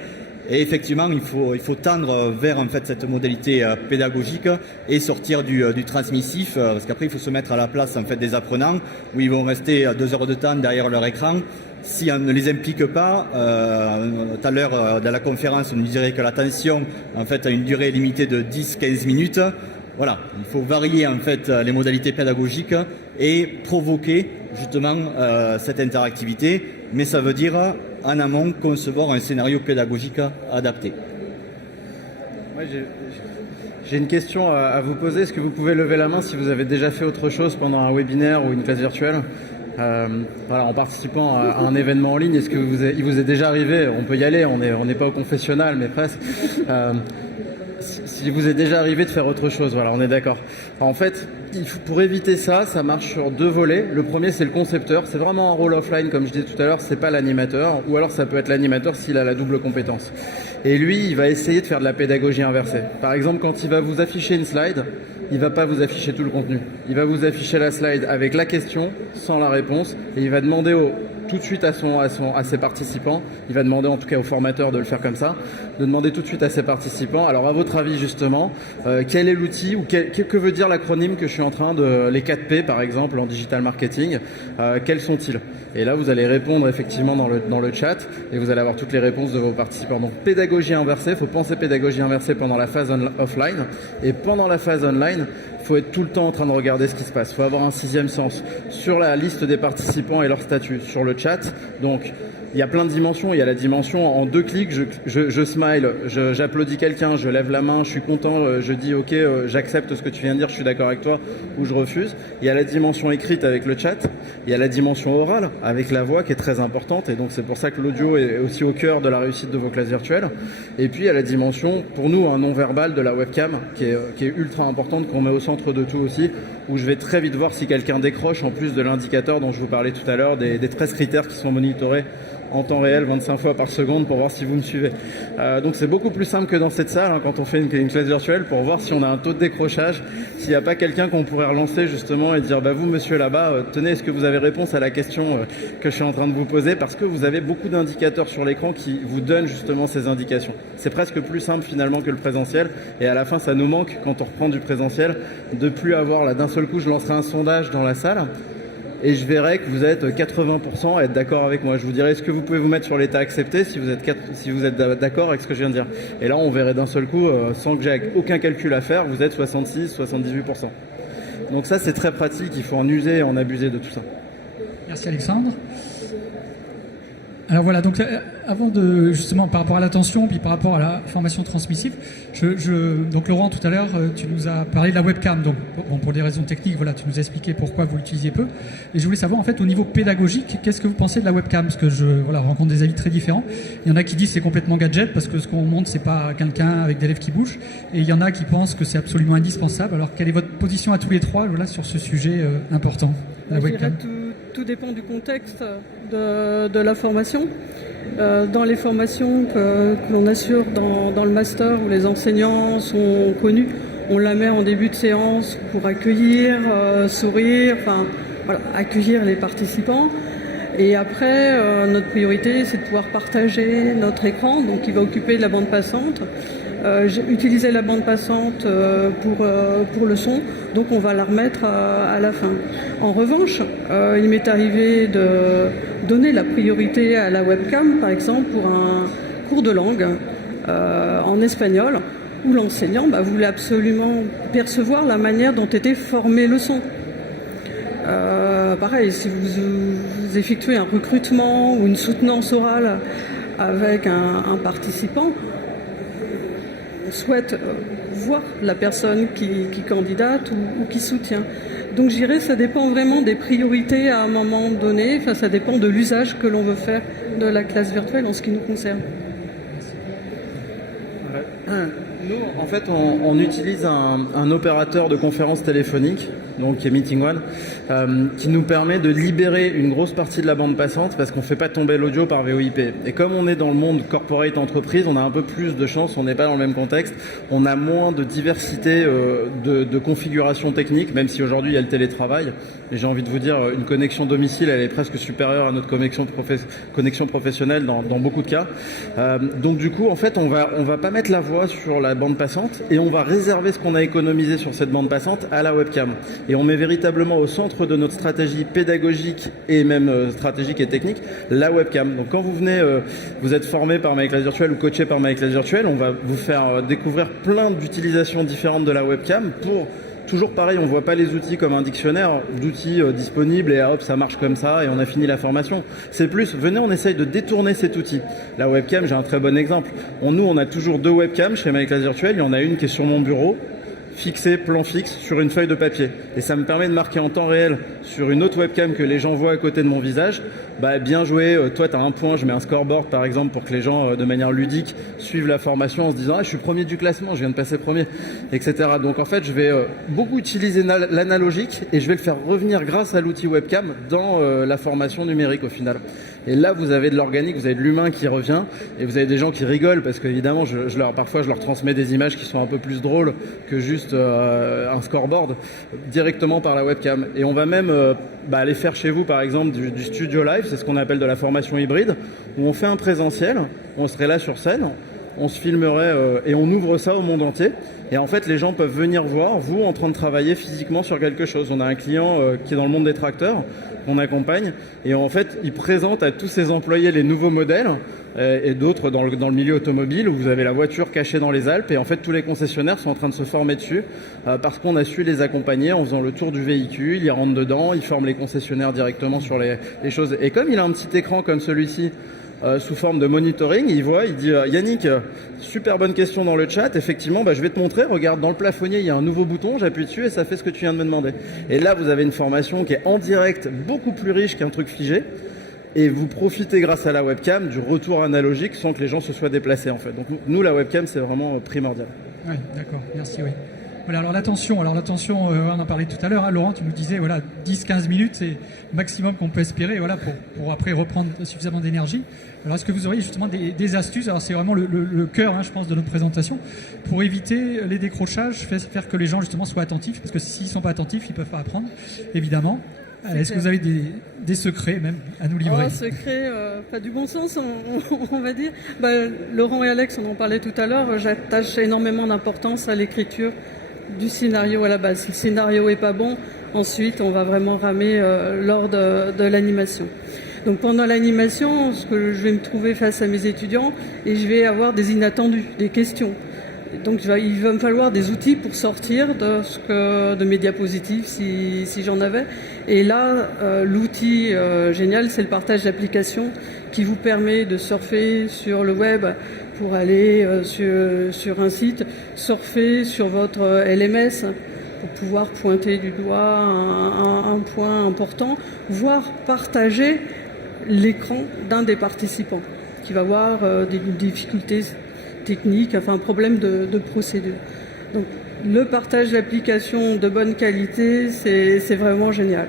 Et effectivement, il faut tendre vers en fait cette modalité pédagogique et sortir du transmissif, parce qu'après il faut se mettre à la place en fait des apprenants où ils vont rester 2 heures de temps derrière leur écran. Si on ne les implique pas, tout à l'heure dans la conférence, on nous dirait que l'attention en fait a une durée limitée de 10-15 minutes. Voilà, il faut varier en fait les modalités pédagogiques et provoquer justement cette interactivité, mais ça veut dire en amont concevoir un scénario pédagogique adapté. Ouais, j'ai une question à vous poser. Est-ce que vous pouvez lever la main si vous avez déjà fait autre chose pendant un webinaire ou une classe virtuelle, voilà, en participant à un événement en ligne? Est-ce que il vous est déjà arrivé, on peut y aller, on n'est pas au confessionnal, mais presque, s'il vous est déjà arrivé de faire autre chose, voilà, on est d'accord. En fait, pour éviter ça, ça marche sur 2 volets. Le premier, c'est le concepteur. C'est vraiment un rôle offline, comme je disais tout à l'heure, c'est pas l'animateur. Ou alors, ça peut être l'animateur s'il a la double compétence. Et lui, il va essayer de faire de la pédagogie inversée. Par exemple, quand il va vous afficher une slide, il va pas vous afficher tout le contenu. Il va vous afficher la slide avec la question, sans la réponse, et il va demander tout de suite à ses participants, il va demander en tout cas aux formateurs de le faire comme ça, de demander tout de suite à ses participants, alors à votre avis justement, quel est l'outil ou que veut dire l'acronyme que je suis en train de, les 4P par exemple en digital marketing, quels sont-ils? Et là vous allez répondre effectivement dans le chat et vous allez avoir toutes les réponses de vos participants. Donc pédagogie inversée, il faut penser pédagogie inversée pendant la phase offline, et pendant la phase online, il faut être tout le temps en train de regarder ce qui se passe. Il faut avoir un 6e sens sur la liste des participants et leur statut, sur le chat. Donc, il y a plein de dimensions. Il y a la dimension en 2 clics, je smile, j'applaudis quelqu'un, je lève la main, je suis content, je dis ok, j'accepte ce que tu viens de dire, je suis d'accord avec toi, ou je refuse. Il y a la dimension écrite avec le chat. Il y a la dimension orale avec la voix qui est très importante. Et donc, c'est pour ça que l'audio est aussi au cœur de la réussite de vos classes virtuelles. Et puis, il y a la dimension, pour nous, un non-verbal de la webcam qui est ultra importante, qu'on met au centre de tout aussi, où je vais très vite voir si quelqu'un décroche, en plus de l'indicateur dont je vous parlais tout à l'heure, des 13 critères qui sont monitorés en temps réel 25 fois par seconde pour voir si vous me suivez. Donc c'est beaucoup plus simple que dans cette salle hein, quand on fait une classe virtuelle pour voir si on a un taux de décrochage, s'il n'y a pas quelqu'un qu'on pourrait relancer justement et dire bah vous monsieur là-bas, tenez, est-ce que vous avez réponse à la question que je suis en train de vous poser, parce que vous avez beaucoup d'indicateurs sur l'écran qui vous donnent justement ces indications. C'est presque plus simple finalement que le présentiel, et à la fin ça nous manque quand on reprend du présentiel de plus avoir là d'un seul coup je lancerai un sondage dans la salle et je verrai que vous êtes 80% à être d'accord avec moi. Je vous dirai, est-ce que vous pouvez vous mettre sur l'état accepté si vous êtes d'accord avec ce que je viens de dire. Et là, on verrait d'un seul coup, sans que j'ai aucun calcul à faire, vous êtes 66-78%. Donc ça, c'est très pratique. Il faut en user et en abuser de tout ça. Merci Alexandre. Alors voilà, donc avant de justement par rapport à l'attention puis par rapport à la formation transmissive, donc Laurent tout à l'heure tu nous as parlé de la webcam, donc bon, pour des raisons techniques voilà, tu nous as expliqué pourquoi vous l'utilisiez peu, et je voulais savoir en fait au niveau pédagogique qu'est-ce que vous pensez de la webcam, parce que je rencontre des avis très différents. Il y en a qui disent c'est complètement gadget parce que ce qu'on montre c'est pas quelqu'un avec des lèvres qui bougent, et il y en a qui pensent que c'est absolument indispensable. Alors quelle est votre position à tous les trois voilà, sur ce sujet important, la webcam? Tout dépend du contexte de la formation. Dans les formations que l'on assure dans le master où les enseignants sont connus, on la met en début de séance pour accueillir, sourire, enfin voilà, accueillir les participants. Et après, notre priorité, c'est de pouvoir partager notre écran, donc il va occuper de la bande passante. J'ai utilisé la bande passante pour le son, donc on va la remettre à la fin. En revanche, il m'est arrivé de donner la priorité à la webcam, par exemple pour un cours de langue en espagnol, où l'enseignant voulait absolument percevoir la manière dont était formé le son. Pareil, si vous effectuez un recrutement ou une soutenance orale avec un participant, on souhaite voir la personne qui candidate ou qui soutient. Donc je dirais ça dépend vraiment des priorités à un moment donné, enfin, ça dépend de l'usage que l'on veut faire de la classe virtuelle en ce qui nous concerne. Nous, en fait, on utilise un opérateur de conférence téléphonique donc qui est Meeting One, qui nous permet de libérer une grosse partie de la bande passante parce qu'on fait pas tomber l'audio par VoIP. Et comme on est dans le monde corporate entreprise, on a un peu plus de chance, on n'est pas dans le même contexte, on a moins de diversité de configuration technique, même si aujourd'hui il y a le télétravail. Et j'ai envie de vous dire, une connexion domicile, elle est presque supérieure à notre connexion professionnelle dans beaucoup de cas. Donc du coup, en fait, on va pas mettre la voix sur la bande passante et on va réserver ce qu'on a économisé sur cette bande passante à la webcam. Et on met véritablement au centre de notre stratégie pédagogique et même stratégique et technique la webcam. Donc quand vous venez, vous êtes formé par MyClass Virtuelle ou coaché par MyClass Virtuelle, on va vous faire découvrir plein d'utilisations différentes de la webcam pour... Toujours pareil, on voit pas les outils comme un dictionnaire d'outils disponibles et hop, ça marche comme ça et on a fini la formation. C'est plus, venez, on essaye de détourner cet outil. La webcam, j'ai un très bon exemple. Nous, on a toujours 2 webcams chez MyClass Virtuelle. Il y en a une qui est sur mon bureau, fixée, plan fixe, sur une feuille de papier. Et ça me permet de marquer en temps réel sur une autre webcam que les gens voient à côté de mon visage. Bah, bien joué, toi tu as un point, je mets un scoreboard par exemple pour que les gens de manière ludique suivent la formation en se disant ah, je suis premier du classement, je viens de passer premier, etc. Donc en fait je vais beaucoup utiliser l'analogique et je vais le faire revenir grâce à l'outil webcam dans la formation numérique au final. Et là vous avez de l'organique, vous avez de l'humain qui revient et vous avez des gens qui rigolent parce qu'évidemment parfois je leur transmets des images qui sont un peu plus drôles que juste un scoreboard directement par la webcam. Et on va même aller faire chez vous par exemple du studio live. C'est ce qu'on appelle de la formation hybride, où on fait un présentiel, on serait là sur scène, on se filmerait et on ouvre ça au monde entier. Et en fait, les gens peuvent venir voir, vous, en train de travailler physiquement sur quelque chose. On a un client qui est dans le monde des tracteurs, qu'on accompagne, et en fait, il présente à tous ses employés les nouveaux modèles, et d'autres dans le milieu automobile, où vous avez la voiture cachée dans les Alpes, et en fait, tous les concessionnaires sont en train de se former dessus, parce qu'on a su les accompagner en faisant le tour du véhicule, ils rentrent dedans, ils forment les concessionnaires directement sur les choses. Et comme il a un petit écran comme celui-ci, sous forme de monitoring, il dit Yannick, super bonne question dans le chat, effectivement je vais te montrer, regarde dans le plafonnier il y a un nouveau bouton, j'appuie dessus et ça fait ce que tu viens de me demander. Et là vous avez une formation qui est en direct, beaucoup plus riche qu'un truc figé, et vous profitez grâce à la webcam du retour analogique sans que les gens se soient déplacés en fait. Donc nous la webcam c'est vraiment primordial. Oui, d'accord, merci, oui. Voilà, alors l'attention, on en parlait tout à l'heure, hein, Laurent, tu nous disais, 10-15 minutes, c'est le maximum qu'on peut espérer, pour après reprendre suffisamment d'énergie. Alors, est-ce que vous auriez justement des astuces? Alors, c'est vraiment le cœur, je pense, de notre présentation, pour éviter les décrochages, faire que les gens, justement, soient attentifs, parce que s'ils ne sont pas attentifs, ils ne peuvent pas apprendre, évidemment. Est-ce que vous avez des secrets, même, à nous livrer? Secrets, pas du bon sens, on va dire. Laurent et Alex, on en parlait tout à l'heure, j'attache énormément d'importance à l'écriture du scénario à la base. Si le scénario est pas bon, ensuite on va vraiment ramer lors de l'animation. Donc pendant l'animation, ce que je vais me trouver face à mes étudiants, et je vais avoir des inattendus, des questions. Donc il va me falloir des outils pour sortir de mes diapositives si j'en avais. Et là, l'outil génial, c'est le partage d'applications qui vous permet de surfer sur le web pour aller sur un site, surfer sur votre LMS pour pouvoir pointer du doigt un point important, voire partager l'écran d'un des participants qui va avoir des difficultés techniques, enfin un problème de procédure. Donc le partage d'applications de bonne qualité, c'est vraiment génial.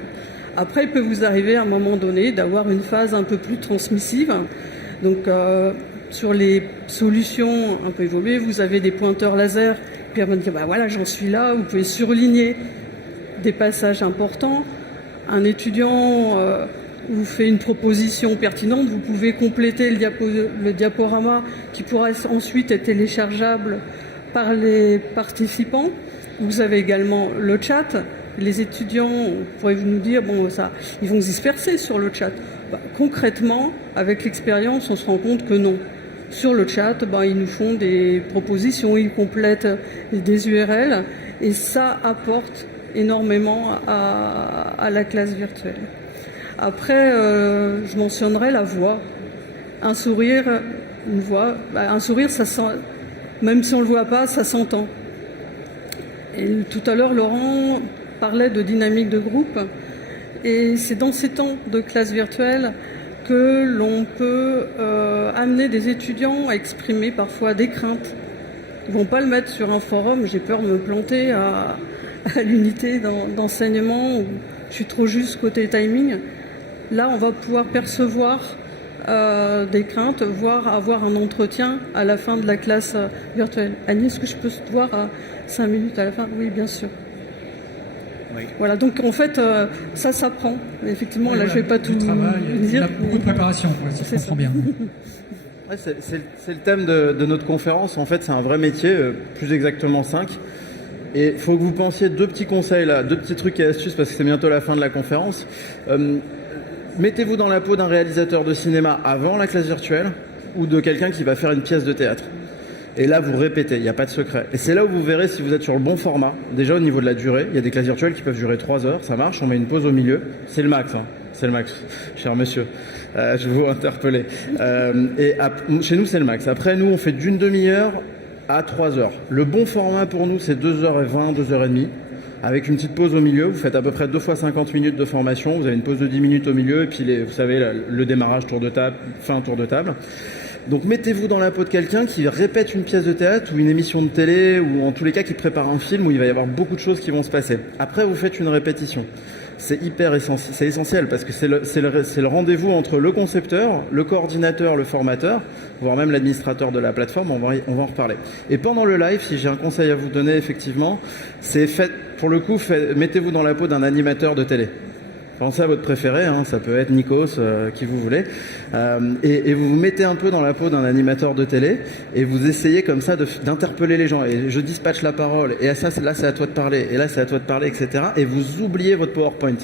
Après, il peut vous arriver à un moment donné d'avoir une phase un peu plus transmissive. Donc sur les solutions un peu évoluées, vous avez des pointeurs laser qui permettent de dire voilà, j'en suis là, vous pouvez surligner des passages importants. Un étudiant vous fait une proposition pertinente, vous pouvez compléter le diaporama qui pourra ensuite être téléchargeable par les participants. Vous avez également le chat. Les étudiants, pourrez-vous nous dire, ils vont se disperser sur le chat. Concrètement, avec l'expérience, on se rend compte que non. Sur le chat, ils nous font des propositions, ils complètent des URL et ça apporte énormément à la classe virtuelle. Après, je mentionnerai la voix. Un sourire, une voix. Un sourire, ça sent, même si on ne le voit pas, ça s'entend. Et tout à l'heure, Laurent parlait de dynamique de groupe. Et c'est dans ces temps de classe virtuelle que l'on peut amener des étudiants à exprimer parfois des craintes. Ils ne vont pas le mettre sur un forum, j'ai peur de me planter, à à l'unité d'enseignement où je suis trop juste côté timing. Là, on va pouvoir percevoir des craintes, voire avoir un entretien à la fin de la classe virtuelle. Annie, est-ce que je peux te voir à 5 minutes à la fin? Oui, bien sûr. Oui. Voilà, donc en fait, ça s'apprend. Effectivement, Oui, là, voilà, je ne vais pas du tout travail, il y dire. a beaucoup de préparation, si je comprends bien. Ouais, c'est le thème de notre conférence. En fait, c'est un vrai métier, plus exactement 5. Et il faut que vous pensiez 2 petits conseils là, 2 petits trucs et astuces parce que c'est bientôt la fin de la conférence. Mettez-vous dans la peau d'un réalisateur de cinéma avant la classe virtuelle ou de quelqu'un qui va faire une pièce de théâtre. Et là, vous répétez, il n'y a pas de secret. Et c'est là où vous verrez si vous êtes sur le bon format. Déjà, au niveau de la durée, il y a des classes virtuelles qui peuvent durer 3 heures, ça marche, on met une pause au milieu. C'est le max, hein. C'est le max, cher monsieur. Je vous interpeller. Chez nous, c'est le max. Après, nous, on fait d'une demi-heure à 3 heures. Le bon format pour nous, c'est 2h20, 2h30. Avec une petite pause au milieu, vous faites à peu près 2 fois 50 minutes de formation, vous avez une pause de 10 minutes au milieu, et puis vous savez, le démarrage tour de table, fin tour de table. Donc mettez-vous dans la peau de quelqu'un qui répète une pièce de théâtre ou une émission de télé, ou en tous les cas qui prépare un film où il va y avoir beaucoup de choses qui vont se passer. Après, vous faites une répétition. C'est hyper essentiel, c'est essentiel parce que c'est le rendez-vous entre le concepteur, le coordinateur, le formateur, voire même l'administrateur de la plateforme, on va en reparler. Et pendant le live, si j'ai un conseil à vous donner, effectivement, c'est mettez-vous dans la peau d'un animateur de télé. Pensez à votre préféré, hein, ça peut être Nikos, qui vous voulez, et vous vous mettez un peu dans la peau d'un animateur de télé et vous essayez comme ça d'interpeller les gens. Et je dispatche la parole, et là c'est à toi de parler, et là c'est à toi de parler, etc. Et vous oubliez votre PowerPoint.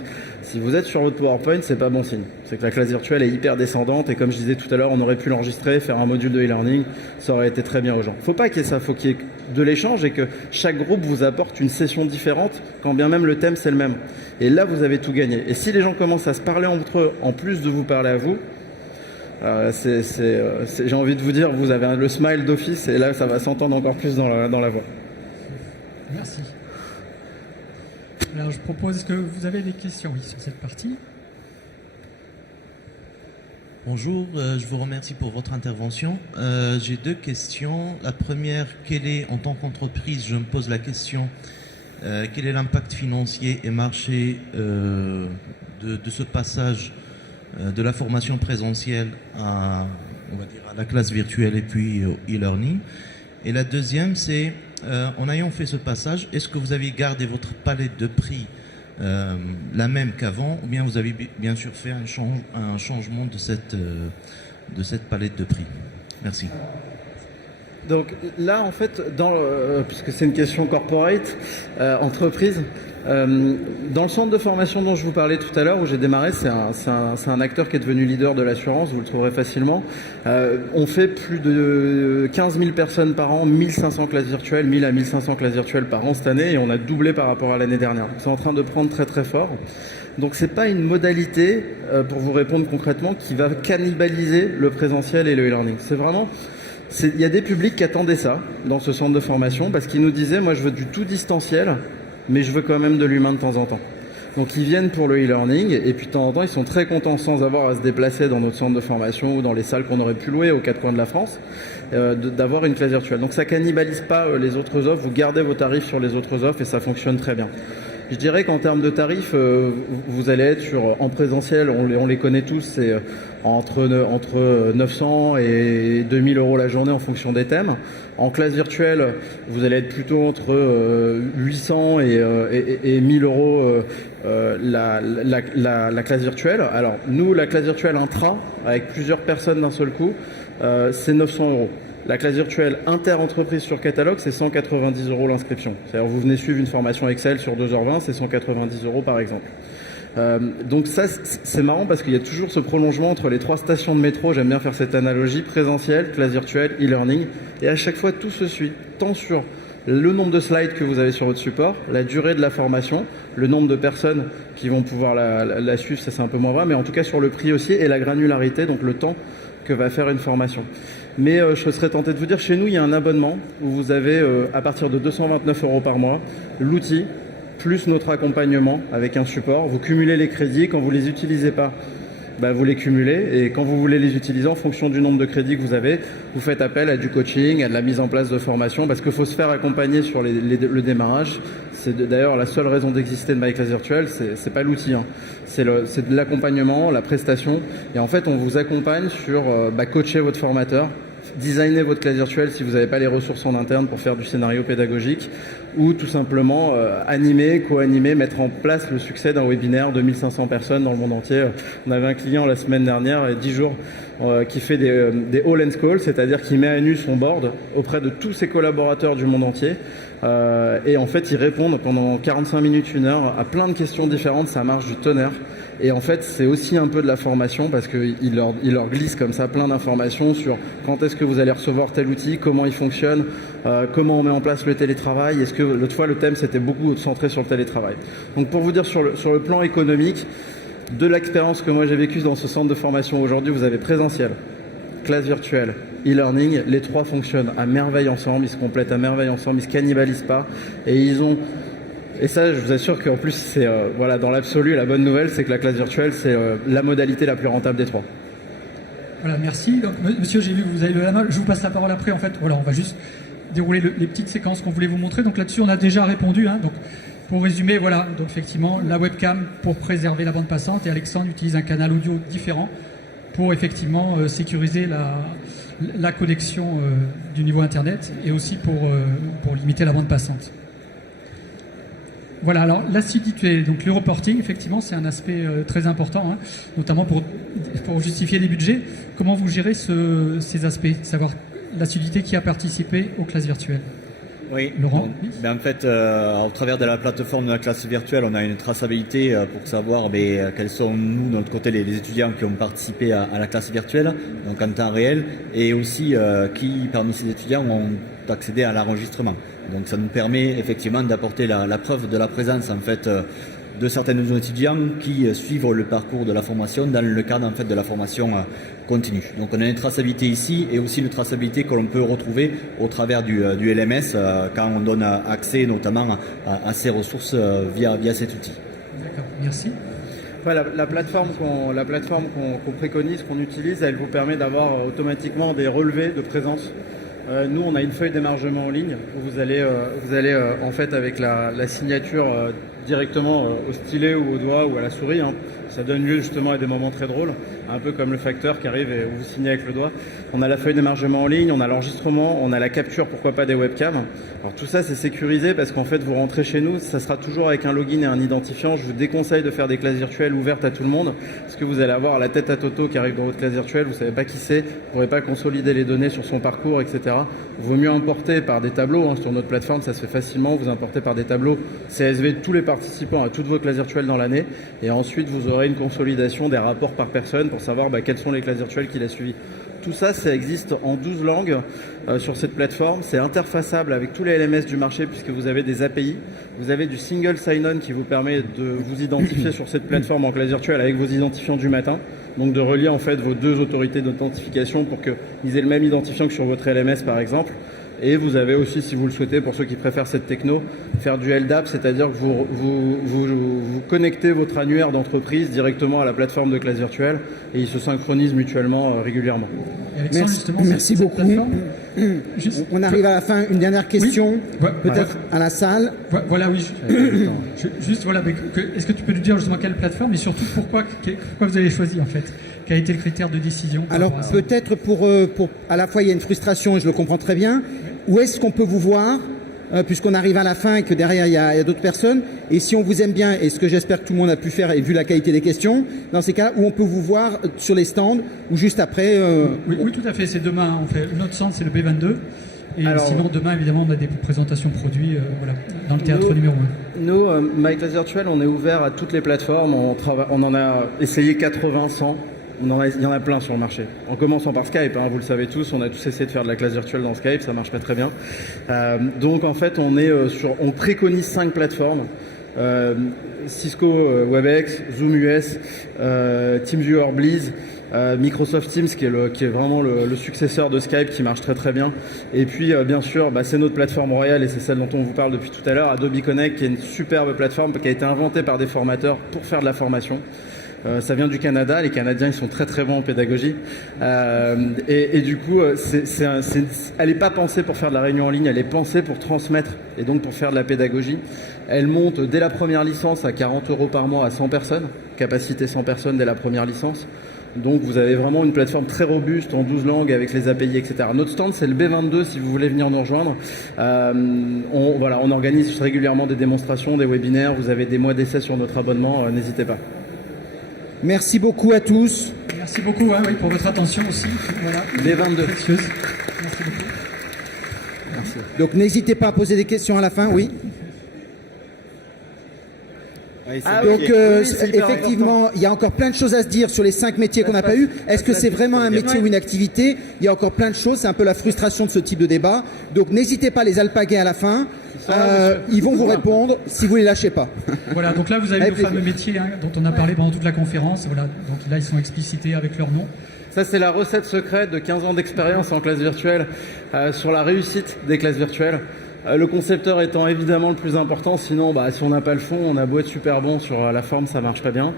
Si vous êtes sur votre PowerPoint, c'est pas bon signe. C'est que la classe virtuelle est hyper descendante et comme je disais tout à l'heure, on aurait pu l'enregistrer, faire un module de e-learning, ça aurait été très bien aux gens. Faut pas qu'il y ait ça, faut qu'il y ait de l'échange et que chaque groupe vous apporte une session différente, quand bien même le thème c'est le même. Et là, vous avez tout gagné. Et si les gens commencent à se parler entre eux, en plus de vous parler à vous, j'ai envie de vous dire, vous avez le smile d'office et là, ça va s'entendre encore plus dans la voix. Merci. Alors, je propose que vous avez des questions sur cette partie. Bonjour, je vous remercie pour votre intervention. J'ai 2 questions. La première, en tant qu'entreprise, je me pose la question, quel est l'impact financier et marché de ce passage de la formation présentielle à la classe virtuelle et puis au e-learning? Et la deuxième, c'est, en ayant fait ce passage, est-ce que vous avez gardé votre palette de prix la même qu'avant, ou bien vous avez bien sûr fait un changement de cette palette de prix? Merci. Donc là, en fait, puisque c'est une question corporate, entreprise, dans le centre de formation dont je vous parlais tout à l'heure, où j'ai démarré, c'est un acteur qui est devenu leader de l'assurance, vous le trouverez facilement. On fait plus de 15 000 personnes par an, 1500 classes virtuelles, 1000 à 1500 classes virtuelles par an cette année, et on a doublé par rapport à l'année dernière. C'est en train de prendre très très fort. Donc c'est pas une modalité, pour vous répondre concrètement, qui va cannibaliser le présentiel et le e-learning. C'est vraiment... Il y a des publics qui attendaient ça dans ce centre de formation parce qu'ils nous disaient, moi je veux du tout distanciel, mais je veux quand même de l'humain de temps en temps. Donc ils viennent pour le e-learning et puis de temps en temps ils sont très contents sans avoir à se déplacer dans notre centre de formation ou dans les salles qu'on aurait pu louer aux 4 coins de la France, d'avoir une classe virtuelle. Donc ça cannibalise pas les autres offres, vous gardez vos tarifs sur les autres offres et ça fonctionne très bien. Je dirais qu'en termes de tarifs, vous allez être en présentiel, on les connaît tous, c'est entre 900 et 2000 euros la journée en fonction des thèmes. En classe virtuelle, vous allez être plutôt entre 800 et 1000 euros la classe virtuelle. Alors nous, la classe virtuelle intra, avec plusieurs personnes d'un seul coup, c'est 900 euros. La classe virtuelle inter-entreprise sur catalogue, c'est 190 euros l'inscription. C'est-à-dire vous venez suivre une formation Excel sur 2h20, c'est 190 euros par exemple. Donc ça, c'est marrant parce qu'il y a toujours ce prolongement entre les 3 stations de métro, j'aime bien faire cette analogie, présentiel, classe virtuelle, e-learning, et à chaque fois tout se suit, tant sur le nombre de slides que vous avez sur votre support, la durée de la formation, le nombre de personnes qui vont pouvoir la suivre, ça c'est un peu moins vrai, mais en tout cas sur le prix aussi, et la granularité, donc le temps que va faire une formation. Mais je serais tenté de vous dire, chez nous, il y a un abonnement où vous avez, à partir de 229 euros par mois, l'outil, plus notre accompagnement avec un support. Vous cumulez les crédits, quand vous ne les utilisez pas, vous les cumulez et quand vous voulez les utiliser en fonction du nombre de crédits que vous avez, vous faites appel à du coaching, à de la mise en place de formation parce qu'il faut se faire accompagner sur le démarrage. C'est d'ailleurs la seule raison d'exister de MyClass Virtuelle, c'est pas l'outil, hein. C'est de l'accompagnement, la prestation et en fait on vous accompagne sur coacher votre formateur, designer votre classe virtuelle si vous n'avez pas les ressources en interne pour faire du scénario pédagogique ou tout simplement animer, co-animer, mettre en place le succès d'un webinaire de 1500 personnes dans le monde entier. On avait un client la semaine dernière, 10 jours, qui fait des all hands calls, c'est-à-dire qu'il met à nu son board auprès de tous ses collaborateurs du monde entier. Et en fait, ils répondent pendant 45 minutes, 1 heure à plein de questions différentes, ça marche du tonnerre. Et en fait, c'est aussi un peu de la formation parce qu'il leur glisse comme ça plein d'informations sur quand est-ce que vous allez recevoir tel outil, comment il fonctionne, comment on met en place le télétravail. Est-ce que l'autre fois, le thème, c'était beaucoup centré sur le télétravail. Donc pour vous dire sur le plan économique, de l'expérience que moi j'ai vécue dans ce centre de formation aujourd'hui, vous avez présentiel, classe virtuelle, e-learning, les trois fonctionnent à merveille ensemble, ils se complètent à merveille ensemble, ils se cannibalisent pas et ça je vous assure qu'en plus c'est dans l'absolu la bonne nouvelle c'est que la classe virtuelle c'est la modalité la plus rentable des trois. Voilà, merci. Donc, monsieur, j'ai vu que vous avez levé la main, je vous passe la parole après en fait. Voilà, on va juste dérouler les petites séquences qu'on voulait vous montrer. Donc là-dessus on a déjà répondu, hein. Donc pour résumer, voilà, donc effectivement la webcam pour préserver la bande passante et Alexandre utilise un canal audio différent pour effectivement sécuriser la connexion du niveau internet et aussi pour limiter la bande passante. Voilà, alors l'assiduité, donc le reporting, effectivement, c'est un aspect très important, hein, notamment pour justifier les budgets. Comment vous gérez ces aspects, savoir l'assiduité qui a participé aux classes virtuelles? Oui, Laurent. en fait, au travers de la plateforme de la classe virtuelle, on a une traçabilité pour savoir quels sont, nous, de notre côté, les étudiants qui ont participé à la classe virtuelle, donc en temps réel, et aussi qui, parmi ces étudiants, ont accédé à l'enregistrement. Donc ça nous permet effectivement d'apporter la preuve de la présence en fait de certains de nos étudiants qui suivent le parcours de la formation dans le cadre en fait de la formation continue. Donc on a une traçabilité ici et aussi une traçabilité que l'on peut retrouver au travers du LMS quand on donne accès notamment à ces ressources via cet outil. D'accord, merci. Voilà, la plateforme qu'on préconise, qu'on utilise, elle vous permet d'avoir automatiquement des relevés de présence. Nous, on a une feuille d'émargement en ligne où vous allez en fait avec la signature directement au stylet ou au doigt ou à la souris. Hein. Ça donne lieu justement à des moments très drôles, un peu comme le facteur qui arrive et où vous signez avec le doigt. On a la feuille d'émargement en ligne, on a l'enregistrement, on a la capture, pourquoi pas des webcams. Alors tout ça c'est sécurisé parce qu'en fait vous rentrez chez nous, ça sera toujours avec un login et un identifiant. Je vous déconseille de faire des classes virtuelles ouvertes à tout le monde parce que vous allez avoir la tête à Toto qui arrive dans votre classe virtuelle, vous savez pas qui c'est, vous pourrez pas consolider les données sur son parcours, etc. Il vaut mieux importer par des tableaux, hein. Sur notre plateforme ça se fait facilement, vous importez par des tableaux CSV de tous les participants à toutes vos classes virtuelles dans l'année et ensuite vous aurez une consolidation des rapports par personne pour savoir quelles sont les classes virtuelles qu'il a suivies. Tout ça, ça existe en 12 langues sur cette plateforme. C'est interfaçable avec tous les LMS du marché puisque vous avez des API. Vous avez du single sign-on qui vous permet de vous identifier sur cette plateforme en classe virtuelle avec vos identifiants du matin. Donc de relier en fait vos deux autorités d'authentification pour qu'ils aient le même identifiant que sur votre LMS par exemple. Et vous avez aussi, si vous le souhaitez, pour ceux qui préfèrent cette techno, faire du LDAP, c'est-à-dire que vous connectez votre annuaire d'entreprise directement à la plateforme de classe virtuelle et ils se synchronisent mutuellement régulièrement. Merci beaucoup. On arrive à la fin. Une dernière question, oui. peut-être à la salle. Voilà, oui. Juste, voilà, est-ce que tu peux nous dire justement quelle plateforme et surtout pourquoi vous avez choisi en fait? Quel a été le critère de décision? Alors peut-être pour à la fois il y a une frustration et je le comprends très bien. Où est-ce qu'on peut vous voir puisqu'on arrive à la fin et que derrière il y a d'autres personnes, et si on vous aime bien, et ce que j'espère que tout le monde a pu faire et vu la qualité des questions, dans ces cas où on peut vous voir sur les stands ou juste après oui, tout à fait, c'est demain, on fait notre stand, c'est le B22. Et alors, sinon, demain, évidemment, on a des présentations produits dans le théâtre numéro 1. Nous, MyClass Virtuelle, on est ouvert à toutes les plateformes. On en a essayé 80, 100. Il y en a plein sur le marché. En commençant par Skype, hein, vous le savez tous, on a tous essayé de faire de la classe virtuelle dans Skype, ça marche pas très bien. Donc en fait, on préconise 5 plateformes. Cisco WebEx, Zoom US, TeamViewer Breeze, Microsoft Teams qui est vraiment le successeur de Skype qui marche très très bien. Et puis bien sûr, c'est notre plateforme royale et c'est celle dont on vous parle depuis tout à l'heure, Adobe Connect, qui est une superbe plateforme qui a été inventée par des formateurs pour faire de la formation. Ça vient du Canada. Les Canadiens, ils sont très très bons en pédagogie. Et du coup, elle n'est pas pensée pour faire de la réunion en ligne, elle est pensée pour transmettre et donc pour faire de la pédagogie. Elle monte dès la première licence à 40 € par mois à 100 personnes, capacité 100 personnes dès la première licence. Donc vous avez vraiment une plateforme très robuste en 12 langues avec les API, etc. Notre stand, c'est le B22 si vous voulez venir nous rejoindre. On organise régulièrement des démonstrations, des webinaires. Vous avez des mois d'essai sur notre abonnement, n'hésitez pas. Merci beaucoup à tous. Merci beaucoup pour votre attention aussi. Voilà. B22. Précieuse. Merci beaucoup. Merci. Donc n'hésitez pas à poser des questions à la fin, oui. Donc effectivement, il y a encore plein de choses à se dire sur les 5 métiers qu'on n'a pas eu. Est-ce que c'est vraiment un métier ou une activité? Il y a encore plein de choses. C'est un peu la frustration de ce type de débat. Donc n'hésitez pas à les alpaguer à la fin. Ils vont vous répondre si vous les lâchez pas. Voilà, donc là vous avez le fameux métier dont on a parlé pendant toute la conférence. Voilà, donc là ils sont explicités avec leur nom. Ça, c'est la recette secrète de 15 ans d'expérience en classe virtuelle sur la réussite des classes virtuelles. Le concepteur étant évidemment le plus important, sinon si on n'a pas le fond, on a beau être super bon sur la forme, ça marche pas bien.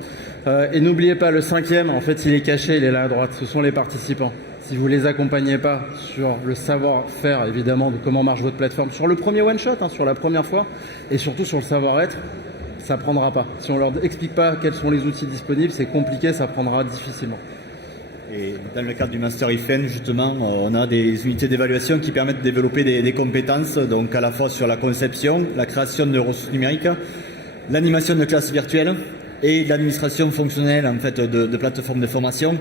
Et n'oubliez pas, le 5e, en fait il est caché, il est là à droite, ce sont les participants. Si vous les accompagnez pas sur le savoir-faire évidemment de comment marche votre plateforme, sur le premier one-shot, sur la première fois, et surtout sur le savoir-être, ça prendra pas. Si on leur explique pas quels sont les outils disponibles, c'est compliqué, ça prendra difficilement. Et dans le cadre du Master IFEN, justement, on a des unités d'évaluation qui permettent de développer des compétences, donc à la fois sur la conception, la création de ressources numériques, l'animation de classes virtuelles et l'administration fonctionnelle en fait, de plateformes de formation.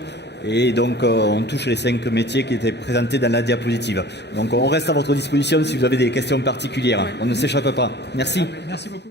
Et donc on touche les 5 métiers qui étaient présentés dans la diapositive. Donc on reste à votre disposition si vous avez des questions particulières. On ne s'échappe pas. Merci. Merci beaucoup.